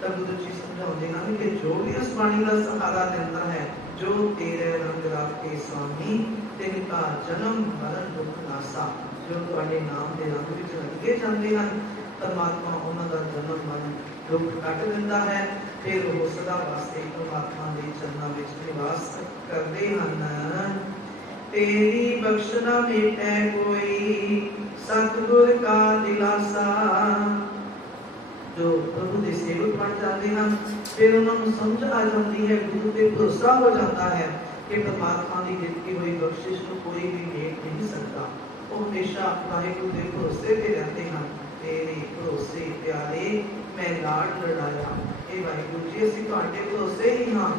ਤਾਂ ਗੁਰੂ ਜੀ ਸਮਝਾਉਂਦੇ ਹਨ ਕਿ ਜੋ ਵੀ ਉਸ ਬਾਣੀ ਦਾ ਸਹਾਰਾ ਦਿੰਦਾ ਹੈ, ਜੋ ਤੇਰੇ ਰੰਗ ਰਾਖੇ ਸੁਆਮੀ ਤਿਨ ਕਾ ਜਨਮ ਮਰਨ ਦੁੱਖ ਨਾਸਾ, ਜੋ ਤੁਹਾਡੇ ਨਾਮ ਦੇ ਰੰਗ ਵਿੱਚ ਰੰਗੇ ਜਾਂਦੇ ਹਨ, ਪਰਮਾਤਮਾ ਉਹਨਾਂ ਦਾ ਜਨਮ ਮਰਨ ਦੁੱਖ ਕੱਟ ਦਿੰਦਾ ਹੈ। ਫਿਰ ਉਹ ਸਦਾ ਵਾਸਤੇ ਪਰਮਾਤਮਾ ਦੇ ਚਰਨਾਂ ਵਿੱਚ ਨਿਵਾਸ ਕਰਦੇ ਹਨ। ਤੇਰੀ ਬਖਸ਼ਣਾ ਮੇਟੈ ਕੋਈ ਸਤਿਗੁਰ ਕਾ ਦਿਲਾਸਾ। ਜੋ ਪ੍ਰਭੂ ਦੇ ਸੇਵਕ ਬਣ ਜਾਂਦੇ ਹਨ, ਫਿਰ ਉਹਨਾਂ ਨੂੰ ਸਮਝ ਆ ਜਾਂਦੀ ਹੈ, ਗੁਰੂ ਤੇ ਭਰੋਸਾ ਹੋ ਜਾਂਦਾ ਹੈ ਕਿ ਪਰਮਾਤਮਾ ਦੀ ਦਿੱਤੀ ਹੋਈ ਬਖਸ਼ਿਸ਼ ਨੂੰ ਕੋਈ ਵੀ ਵੇਖ ਨਹੀਂ ਸਕਦਾ। ਉਹ ਹਮੇਸ਼ਾ ਵਾਹਿਗੁਰੂ ਦੇ ਭਰੋਸੇ ਤੇ ਰਹਿੰਦੇ ਹਨ। ਤੇਰੇ ਭਰੋਸੇ ਪਿਆਰੇ ਮੈਂ ਲਾਡ ਲੜਾਇਆ। ਇਹ ਵਾਹਿਗੁਰੂ ਜੀ ਅਸੀਂ ਤੁਹਾਡੇ ਭਰੋਸੇ ਹੀ ਹਾਂ।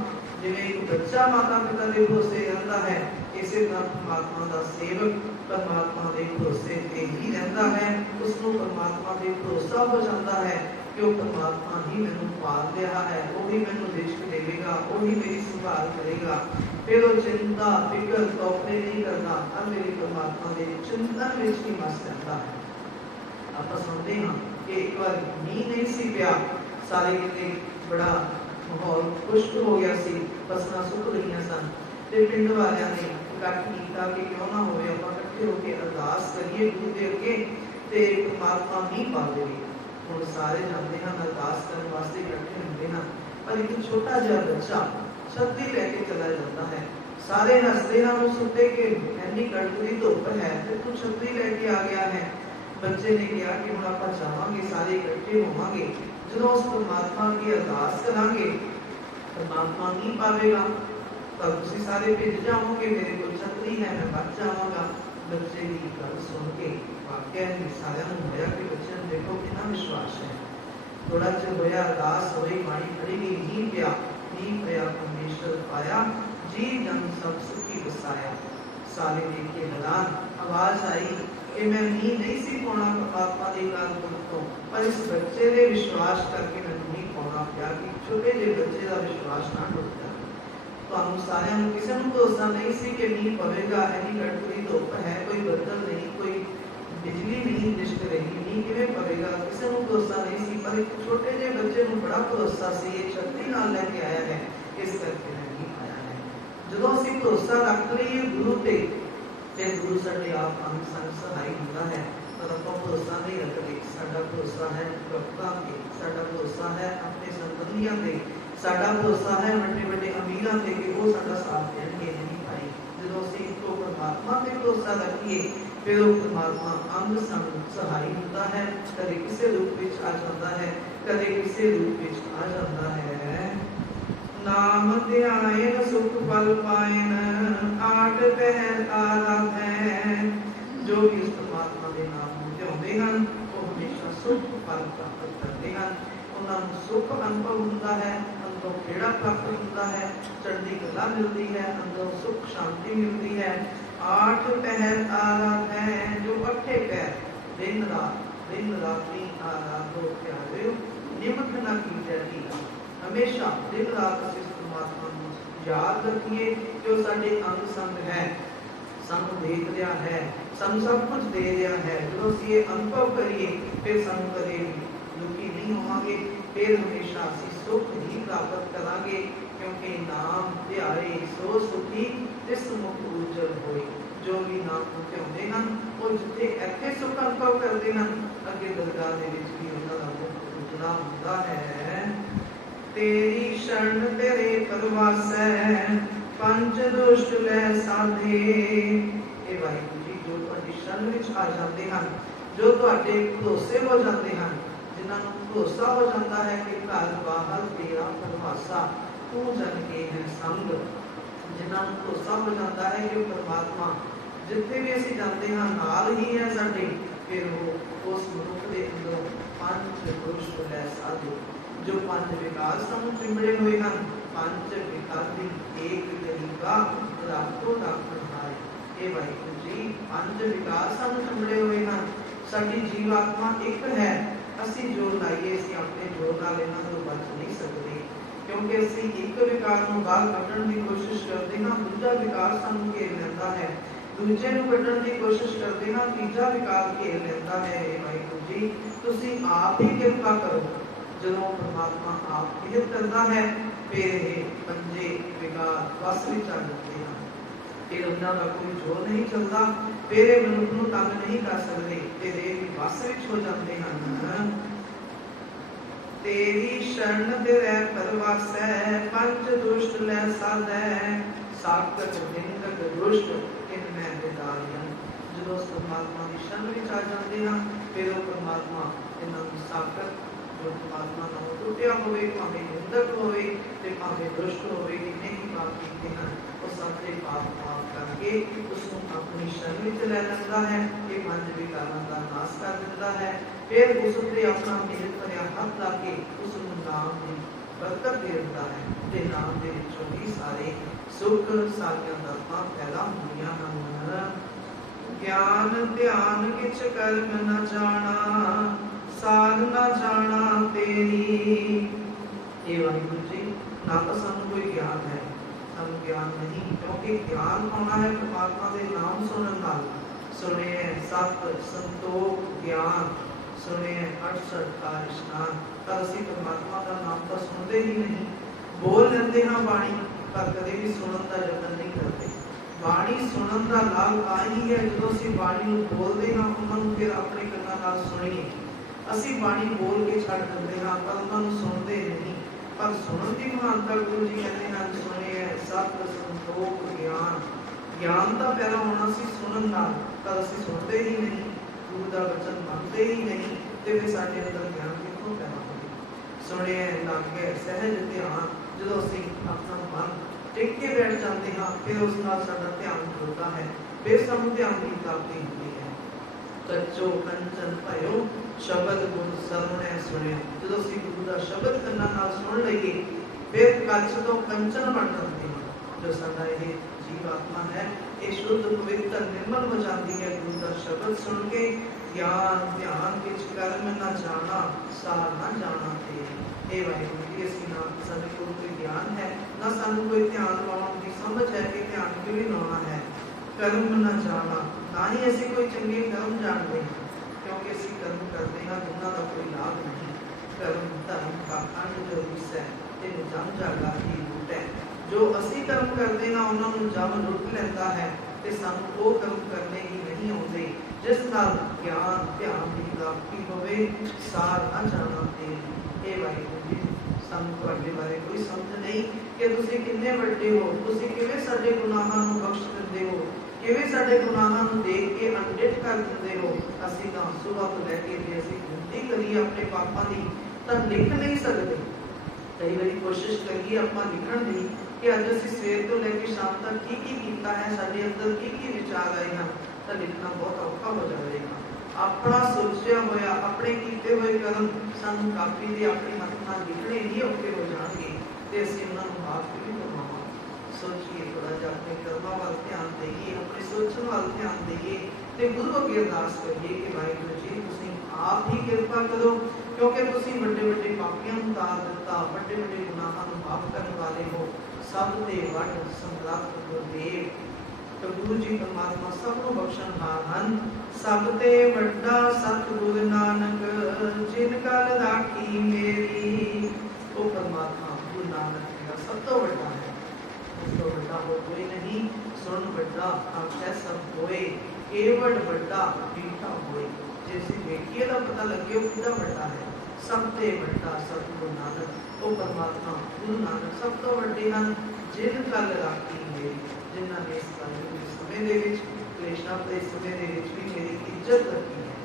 ਜਿਵੇਂ ਇੱਕ ਬੱਚਾ ਮਾਤਾ ਪਿਤਾ ਦੇ ਭਰੋਸੇ ਰਹਿੰਦਾ ਹੈ, ਇਸੇ ਤਰ੍ਹਾਂ ਪਰਮਾਤਮਾ ਦਾ ਸੇਵਕ ਪਰਮਾਤਮਾ ਦੇ ਭਰੋਸੇ ਤੇ ਹੀ ਰਹਿੰਦਾ ਹੈ। ਉਸ ਨੂੰ ਪਰਮਾਤਮਾ ਦੇ ਭਰੋਸਾ ਹੋ ਜਾਂਦਾ ਹੈ ਕਿ ਉਹ ਪਰਮਾਤਮਾ ਹੀ ਮੈਨੂੰ ਪਾਲ ਰਿਹਾ ਹੈ, ਉਹ ਹੀ ਮੈਨੂੰ ਰਿਜ਼ਕ ਦੇਵੇਗਾ, ਉਹ ਹੀ ਮੇਰੀ ਸੰਭਾਲ ਕਰੇਗਾ। ਫਿਰ ਉਹ ਚਿੰਤਾ ਫਿਕਰ ਤੋਪੇ ਨਹੀਂ ਕਰਦਾ, ਹਰ ਵੇਲੇ ਪਰਮਾਤਮਾ ਦੇ ਚਿੰਤਨ ਵਿੱਚ ਹੀ ਮਸਤ ਰਹਿੰਦਾ ਹੈ। ਆਪਾਂ ਸੁਣਦੇ ਹਾਂ ਕਿ ਇੱਕ ਵਾਰ ਮੀਂਹ ਨਹੀਂ ਸੀ ਪਿਆ, ਸਾਰੇ ਕਿਤੇ ਬੜਾ ਮਾਹੌਲ ਖੁਸ਼ਕ ਹੋ ਗਿਆ ਸੀ, ਫਸਲਾਂ ਸੁੱਕ ਗਈਆਂ ਸਨ ਤੇ ਪਿੰਡ ਵਾਲਿਆਂ ਨੇ ਇਕੱਠ ਕੀਤਾ ਕਿ ਕਿਉਂ ਨਾ ਹੋਵੇ ਆਪਾਂ ਇਕੱਠੇ ਹੋ ਕੇ ਅਰਦਾਸ ਕਰੀਏ ਗੁਰੂ ਦੇ ਅੱਗੇ ਤੇ ਪਰਮਾਤਮਾ ਮੀਂਹ ਪਾ ਦੇਵੇ। ਹੁਣ ਸਾਰੇ ਜਾਂਦੇ ਹਨ ਅਰਦਾਸ ਕਰਨ ਵਾਸਤੇ, ਇਕੱਠੇ ਹੁੰਦੇ ਹਨ, ਪਰ ਇੱਕ ਛੋਟਾ ਜਿਹਾ ਬੱਚਾ ਛਤਰੀ ਲੈ ਕੇ ਚਲਾ ਜਾਂਦਾ ਹੈ। ਸਾਰੇ ਹੱਸਦੇ ਹਨ ਉਸ ਉੱਤੇ ਕਿ ਇੰਨੀ ਕੜਕਦੀ ਧੁੱਪ ਹੈ ਤੇ ਤੂੰ ਛਤਰੀ ਲੈ ਕੇ ਆ ਗਿਆ ਹੈ। ਬੱਚੇ ਨੇ ਕਿਹਾ ਕਿ ਹੁਣ ਆਪਾਂ ਜਾਵਾਂਗੇ, ਸਾਰੇ ਇਕੱਠੇ ਹੋਵਾਂਗੇ, ਜਦੋਂ ਉਸ ਪਰਮਾਤਮਾ ਦੀ ਅਰਦਾਸ ਕਰਾਂਗੇ ਪਰਮਾਤਮਾ ਨਹੀਂ ਪਾਵੇਗਾ ਤਾਂ ਤੁਸੀਂ ਸਾਰੇ ਭਿੱਜ ਜਾਓਗੇ, ਮੇਰੇ ਕੋਲ ਛਤਰੀ ਹੈ, ਮੈਂ ਬਚ ਜਾਵਾਂਗਾ। ਬੱਚੇ ਦੀ ਗੱਲ ਸੁਣ ਕੇ ਵਾਕਿਆ ਹੀ ਸਾਰਿਆਂ ਨੂੰ ਹੋਇਆ ਕਿ ਬੱਚਿਆਂ ਨੂੰ ਦੇਖੋ ਕਿੰਨਾ ਵਿਸ਼ਵਾਸ ਹੈ। ਥੋੜਾ ਚਿਰ ਹੋਇਆ, ਅਰਦਾਸ ਹੋਈ, ਬਾਣੀ ਪੜ੍ਹੀ ਗਈ, ਮੀਂਹ ਪਿਆ, ਮੀਂਹ ਪਿਆ ਪਰਮੇਸ਼ਰ ਪਾਇਆ, ਜੀ ਜਨ ਸਭ ਸੁਖੀ ਵਸਾਇਆ। ਸਾਰੇ ਦੇਖ ਕੇ ਹੈਰਾਨ, ਆਵਾਜ਼ ਆਈ ਕਿ ਮੈਂ ਮੀਂਹ ਨਹੀਂ ਸੀ ਪਾਉਣਾ ਪਰਮਾਤਮਾ ਦੇ ਅਕਾਲ ਪੁਰਖ ਤੋਂ, ਪਰ ਇਸ ਬੱਚੇ ਦੇ ਵਿਸ਼ਵਾਸ ਕਰਕੇ ਮੈਨੂੰ ਮੀਂਹ ਪਾਉਣਾ ਪਿਆ ਕਿ ਛੋਟੇ ਜਿਹੇ ਬੱਚੇ ਦਾ ਵਿਸ਼ਵਾਸ ਨਾ ਟੁੱਟ ਜਾਏ। ਤੁਹਾਨੂੰ ਸਾਰਿਆਂ ਨੂੰ ਕਿਸੇ ਨੂੰ ਭਰੋਸਾ ਨਹੀਂ ਸੀ ਕਿ ਮੀਂਹ ਪਵੇਗਾ, ਇੰਨੀ ਕੜਕਦੀ ਧੁੱਪ ਹੈ, ਕੋਈ ਬੱਦਲ ਨਹੀਂ, ਕੋਈ ਬਿਜਲੀ ਨਹੀਂ ਲਿਸ਼ਕ ਰਹੀ, ਮੀਂਹ ਕਿਵੇਂ ਪਵੇਗਾ, ਕਿਸੇ ਨੂੰ ਭਰੋਸਾ ਨਹੀਂ ਸੀ। ਪਰ ਇੱਕ ਛੋਟੇ ਜਿਹੇ ਬੱਚੇ ਨੂੰ ਬੜਾ ਭਰੋਸਾ ਸੀ, ਇਹ ਛਤਰੀ ਨਾਲ ਲੈ ਕੇ ਆਇਆ ਹੈ, ਇਸ ਕਰਕੇ ਮੈਂ ਮੀਂਹ ਆਇਆ ਹੈ। ਜਦੋਂ ਅਸੀਂ ਭਰੋਸਾ ਰੱਖ ਲਈਏ ਗੁਰੂ ਤੇ, ਫਿਰ ਗੁਰੂ ਸਾਡੇ ਆਪ ਅੰਗ ਸੰਗ ਸਹਾਈ ਹੁੰਦਾ ਹੈ। ਪਰ ਆਪਾਂ ਭਰੋਸਾ ਨਹੀਂ ਰੱਖਦੇ, ਸਾਡਾ ਭਰੋਸਾ ਹੈ ਭਗਤਾਂ ਤੇ, ਸਾਡਾ ਭਰੋਸਾ ਹੈ ਆਪਣੇ ਸੰਬੰਧੀਆਂ ਤੇ, ਸਾਡਾ ਭਰੋਸਾ ਹੈ ਵੱਡੇ ਵੱਡੇ ਅਮੀਰਾਂ ਤੇ ਕਿ ਉਹ ਸਾਡਾ ਸਾਥ ਦੇਣਗੇ। ਨਹੀਂ ਭਾਈ, ਜਦੋਂ ਅਸੀਂ ਇੱਕੋ ਪਰਮਾਤਮਾ परमात्मा पे भरोसा रखिए, फिर वो परमात्मा अंग संग सहाय होता है, कदे किसी रूप विच आ जाता है, कदे किसी रूप विच आ जाता है। नाम ध्यान सुख पल पायन, आठ पहर आराधै। जो भी उस परमात्मा के नाम ਨੂੰ ਧਿਆਉਂਦੇ ਹਨ ਉਹ ਹਮੇਸ਼ਾ ਸੁਖ ਫਲ ਪ੍ਰਾਪਤ ਕਰਦੇ ਹਨ। ਉਹਨਾਂ ਨੂੰ ਸੁਖ ਅਨੁਭਵ ਹੁੰਦਾ ਹੈ, ਅੰਦਰੋਂ ਖੇੜਾ ਪ੍ਰਾਪਤ ਹੁੰਦਾ ਹੈ, ਚੜ੍ਹਦੀ ਕਲਾ ਮਿਲਦੀ ਹੈ, ਅੰਦਰੋਂ ਸੁਖ ਸ਼ਾਂਤੀ ਮਿਲਦੀ ਹੈ। आठ पहर आराधै, जो अठे पैर दिन राती आराधो प्यारे, निमक न कीजिए ढीला। हमेशा दिन रात असीं इस परमात्मा ਨੂੰ याद रखिए जो साडे अंग संग है, सानू देख रहा है, सानू सब कुछ दे रहा है। जो असीं ये अनुभव करिए फिर सानू कदे दुखी नहीं होवांगे, फिर हमेशा असीं सुख ही प्राप्त करांगे, क्योंकि नाम ध्याए सो सुखी जिस मुख उजल होए। जो भी नाम ਨੂੰ ਧਿਆਉਂਦੇ ਹਨ ਉਹ ਜਿੱਥੇ ਇੱਥੇ ਸੁਖ ਅਨੁਭਵ ਕਰਦੇ ਹਨ, ਅੱਗੇ ਦਰਗਾਹ ਦੇ ਵਿੱਚ ਵੀ ਉਹਨਾਂ ਦਾ ਮੁਖ ਉਜਲਾ ਹੁੰਦਾ ਹੈ। ਤੇਰੀ ਸ਼ਰਨ ਤੇਰੇ ਪਰਵਾਸੈ, ਪੰਜ ਦੁਸ਼ਟ ਲੈ ਸਾਧੇ। ਇਹ ਵਾਹਿਗੁਰੂ ਜੀ ਜੋ ਤੁਹਾਡੀ ਸ਼ਰਨ ਵਿੱਚ ਆ ਜਾਂਦੇ ਹਨ, ਜੋ ਤੁਹਾਡੇ ਭਰੋਸੇ ਹੋ ਜਾਂਦੇ ਹਨ, ਜਿਨ੍ਹਾਂ ਨੂੰ ਭਰੋਸਾ ਹੋ ਜਾਂਦਾ ਹੈ ਕਿ ਘਰ ਬਾਹਰ ਤੇਰਾ ਪਰਵਾਸਾ ਤੂੰ ਜਨ ਕੇ ਹੈ ਸੰਗ, ਜਿਨ੍ਹਾਂ ਨੂੰ ਭਰੋਸਾ ਹੋ ਜਾਂਦਾ ਹੈ ਕਿ ਪਰਮਾਤਮਾ ਜਿੱਥੇ ਵੀ ਅਸੀਂ ਜਾਂਦੇ ਹਾਂ ਨਾਲ ਹੀ ਹੈ ਸਾਡੇ, ਫਿਰ ਉਹ ਉਸ ਮਨੁੱਖ ਦੇ ਅੰਦਰੋਂ ਪੰਜ ਦੁਸ਼ਟ ਲੈ ਸਾਧੇ। ਜੋ ਪੰਜ ਵਿਕਾਰ ਸਾਨੂੰ ਚਿੰਬੜੇ ਹੋਏ ਹਨ, ਪੰਜ ਵਿਕਾਰ ਦੀ ਏਕ ਤਰੀਕਾ ਰਾਖੋ ਰਾਖਣ ਹਾਰੇ। ਇਹ ਵਾਹਿਗੁਰੂ ਜੀ ਪੰਜ ਵਿਕਾਰ ਸਾਨੂੰ ਚਿੰਬੜੇ ਹੋਏ ਹਨ। ਸਾਡੀ ਜੀਵ ਆਤਮਾ ਇੱਕ ਹੈ, ਅਸੀਂ ਜੋ ਲਾਈਏ ਅਸੀਂ ਆਪਣੇ ਜੋਰ ਨਾਲ ਇਹਨਾਂ ਤੋਂ ਬਚ ਨਹੀਂ ਸਕਦੇ, ਕਿਉਂਕਿ ਅਸੀਂ ਇੱਕ ਵਿਕਾਰ ਨੂੰ ਬਾਹਰ ਕੱਢਣ ਦੀ ਕੋਸ਼ਿਸ਼ ਕਰਦੇ ਹਾਂ, ਦੂਜਾ ਵਿਕਾਰ ਸਾਨੂੰ ਘੇਰ ਲੈਂਦਾ ਹੈ, ਦੂਜੇ ਨੂੰ ਕੱਢਣ ਦੀ ਕੋਸ਼ਿਸ਼ ਕਰਦੇ ਹਾਂ, ਤੀਜਾ ਵਿਕਾਰ ਘੇਰ ਲੈਂਦਾ ਹੈ। ਵਾਹਿਗੁਰੂ ਜੀ ਤੁਸੀਂ ਆਪ ਹੀ ਕਿਰਪਾ ਕਰੋ। ਜਦੋਂ ਪਰਮਾਤਮਾ ਆਪ ਕਿਰਪਾ ਕਰਦਾ ਹੈ ਫਿਰ ਇਹ ਪੰਜੇ ਵਿਕਾਰ ਵਸ ਵਿੱਚ ਆ ਜਾਂਦੇ ਹਨ, ਫਿਰ ਉਹਨਾਂ ਦਾ ਕੋਈ ਜ਼ੋਰ ਨਹੀਂ ਚੱਲਦਾ, ਫਿਰ ਇਹ ਮਨੁੱਖ ਨੂੰ ਤੰਗ ਨਹੀਂ ਕਰ ਸਕਦੇ, ਫਿਰ ਇਹ ਵੀ ਵਸ ਵਿੱਚ ਹੋ ਜਾਂਦੇ ਹਨ। तेरी शरण तेरे परवासै, पंच दुष्ट ले साधै। साकट निंदक दुष्ट इनमें विदारियन। जो उस परमात्मा की शरण में आ जाते हैं फिर वो परमात्मा इन्होंने साकट जो परमात्मा नाम टुटिया होवे, भावे निंदक होवे ते भावे दुष्ट होवे, जिन्हें भी पाप कीते हैं वो सारे पाप माफ करके उसको अपनी शरण में ले लेता है। ये पंज विकारां का नाश कर देता है। फिर उसने अपना मेहनत भरिया हाथ लाके उस नाम की बरकत दे देता है, ते नाम दे विचों ही सारे सुख सारियां दर्दां पैदा होंदियां हन। ज्ञान ध्यान किछ कर्म न जाना, सार न जाना तेरी। ये वाहिगुरू जी ना तो सानू कोई ज्ञान है, सानू ज्ञान नहीं, क्योंकि ज्ञान आना है परमात्मा के नाम सुनने नाल। सुने सत संतोख ज्ञान, सुने 68 का इशनान, पर असीं परमात्मा का नाम तो सुनते ही नहीं, बोल लेते हाँ बाणी पर कदे भी सुनने का यतन नहीं करते। बाणी सुनने का लाभ आ ही है जो असीं बाणी नूं बोलते हाँ, उन्होंने फिर अपने कन्नां नाल सुणीए। असीं बाणी बोल के छड्ड दिंदे हाँ पर उन्होंने सुनते नहीं, पर सुनने की महानता गुरु जी कहते हैं सुने सत संतोख ज्ञान। ज्ञान का पैदा होना सी सुनने नाल, पर असीं सुनते ही नहीं, गुरु का वचन मनते ही नहीं, तो फिर साडे अंदर ज्ञान कितों पैदा होवे। सुने लागे सहज ध्यान, जो असीं अपना मन टिक के बैठ जाते हाँ फिर उस नाल साडा ध्यान जुड़ता है, फिर सानूं ध्यान की प्राप्ति होती है। कच्चो कंचन भयो शब्द गुण सरवणे सुने। जो असीं गुरु का शब्द कन्नां नाल सुन लईए फिर कच्च तो कंचन बन जाते हैं। जो साडा ये जीव आत्मा है ये शुद्ध पवित्र निर्मल हो जाती है गुरु का शब्द सुन के। ज्ञान ध्यान किछ कर्म न जाना, सार न जाना तेरे। हे वाहिगुरू जी असीं ना साडे कोल कोई ज्ञान है, ना सानू कोई ध्यान लाउण दी समझ है कि ध्यान किवें लाउणा है। कर्म न जाना, ना ही असीं कोई चंगे कर्म जानते हैं, क्योंकि असीं कर्म करते हैं जिन्हां दा कोई लाभ नहीं। कर्म धर्म पाखंड जो रिस है ते जम जागा ही लुट है। जो असीं कर्म करते हैं उन्हां नूं जम लुट लैंदा है ते सानू वो कर्म करने ही नहीं आउंदे जिस नाल ज्ञान ध्यान की प्राप्ति होवे। सार न जाना तेरी। हे वाहिगुरू जी सानू तुहाडे बारे कोई समझ नहीं कि तुसीं किन्ने वड्डे हो, तुसीं किवें साडे गुनाहां नूं बख्श दिंदे हो, ਕਿਵੇਂ ਸਾਡੇ ਗੁਨਾਹਾਂ ਨੂੰ ਦੇਖ ਕੇ ਅਣਡਿੱਠ ਕਰ ਦਿੰਦੇ ਹੋ। ਅਸੀਂ ਤਾਂ ਸੁਬਹ ਤੋਂ ਲੈ ਕੇ ਜੇ ਅਸੀਂ ਗਿਣਤੀ ਕਰੀਏ ਆਪਣੇ ਪਾਪਾਂ ਦੀ ਤਾਂ ਲਿਖ ਨਹੀਂ ਸਕਦੇ। ਕਈ ਵਾਰੀ ਕੋਸ਼ਿਸ਼ ਕਰੀਏ ਆਪਾਂ ਲਿਖਣ ਦੀ ਕਿ ਅੱਜ ਅਸੀਂ ਸਵੇਰ ਤੋਂ ਲੈ ਕੇ ਸ਼ਾਮ ਤੱਕ ਕੀ ਕੀਤਾ ਹੈ, ਸਾਡੇ ਅੰਦਰ ਕੀ ਵਿਚਾਰ ਆਏ ਹਨ, ਤਾਂ ਲਿਖਣਾ ਬਹੁਤ ਔਖਾ ਹੋ ਜਾਵੇਗਾ। ਆਪਣਾ ਸੋਚਿਆ ਹੋਇਆ, ਆਪਣੇ ਕੀਤੇ ਹੋਏ ਕਰਮ ਸਾਨੂੰ ਕਾਪੀ ਦੇ ਆਪਣੇ ਹੱਥ ਨਾਲ ਲਿਖਣੇ ਹੀ ਔਖੇ ਹੋ ਜਾਣਗੇ ਤੇ ਅਸੀਂ ਉਹਨਾਂ ਨੂੰ ਮਾਫ ਕਿਵੇਂ ਕਰਵਾਵਾਂਗੇ। ਸੋਚੀਏ, ਥੋੜਾ ਜਿਹਾ ਆਪਣੇ ਕਰਮਾਂ ਵੱਲ ਧਿਆਨ ਦੇਈਏ, ਆਪਣੇ ਸੋਚਣ ਵੱਲ ਧਿਆਨ ਦੇਈਏ ਤੇ ਗੁਰੂ ਅੱਗੇ ਅਰਦਾਸ ਕਰੀਏ ਕਿ ਵਾਹਿਗੁਰੂ ਜੀ ਤੁਸੀਂ ਆਪ ਹੀ ਕਿਰਪਾ ਕਰੋ, ਕਿਉਂਕਿ ਤੁਸੀਂ ਵੱਡੇ ਵੱਡੇ ਪਾਪੀਆਂ ਨੂੰ ਤਾਰ ਦਿੱਤਾ, ਵੱਡੇ ਵੱਡੇ ਗੁਨਾਹਾਂ ਨੂੰ ਮਾਫ ਕਰਨ ਵਾਲੇ ਹੋ, ਸਭ ਦੇ ਵੱਡ ਸਮਰੱਥ ਗੁਰਦੇਵ। तो गुरु जी परमात्मा सबको बख्शनहार हन। सब ते वड्डा सतगुरु नानक जिन कल राखी मेरी। वो परमात्मा गुरु नानक मेरा सब तो वड्डा है, उस तो वड्डा हो कोई नहीं। सुन वड्डा आख्या सब होए, केवड़ वड्डा मीठा होए। जैसे वेखिए का पता लगे वो कितना वड्डा है। सब ते वड्डा सतगुरु नानक, वो परमात्मा गुरु नानक सब तो वड्डे हन। जिन कल राखी मेरी, जिन्होंने ने इस समय ਦੇ ਵਿੱਚ ਕ੍ਰਿਸ਼ਨਾ ਦੇ ਸਮੇਂ ਦੇ ਵਿੱਚ ਵੀ ਮੇਰੀ ਇੱਜ਼ਤ ਰੱਖੀ ਹੈ।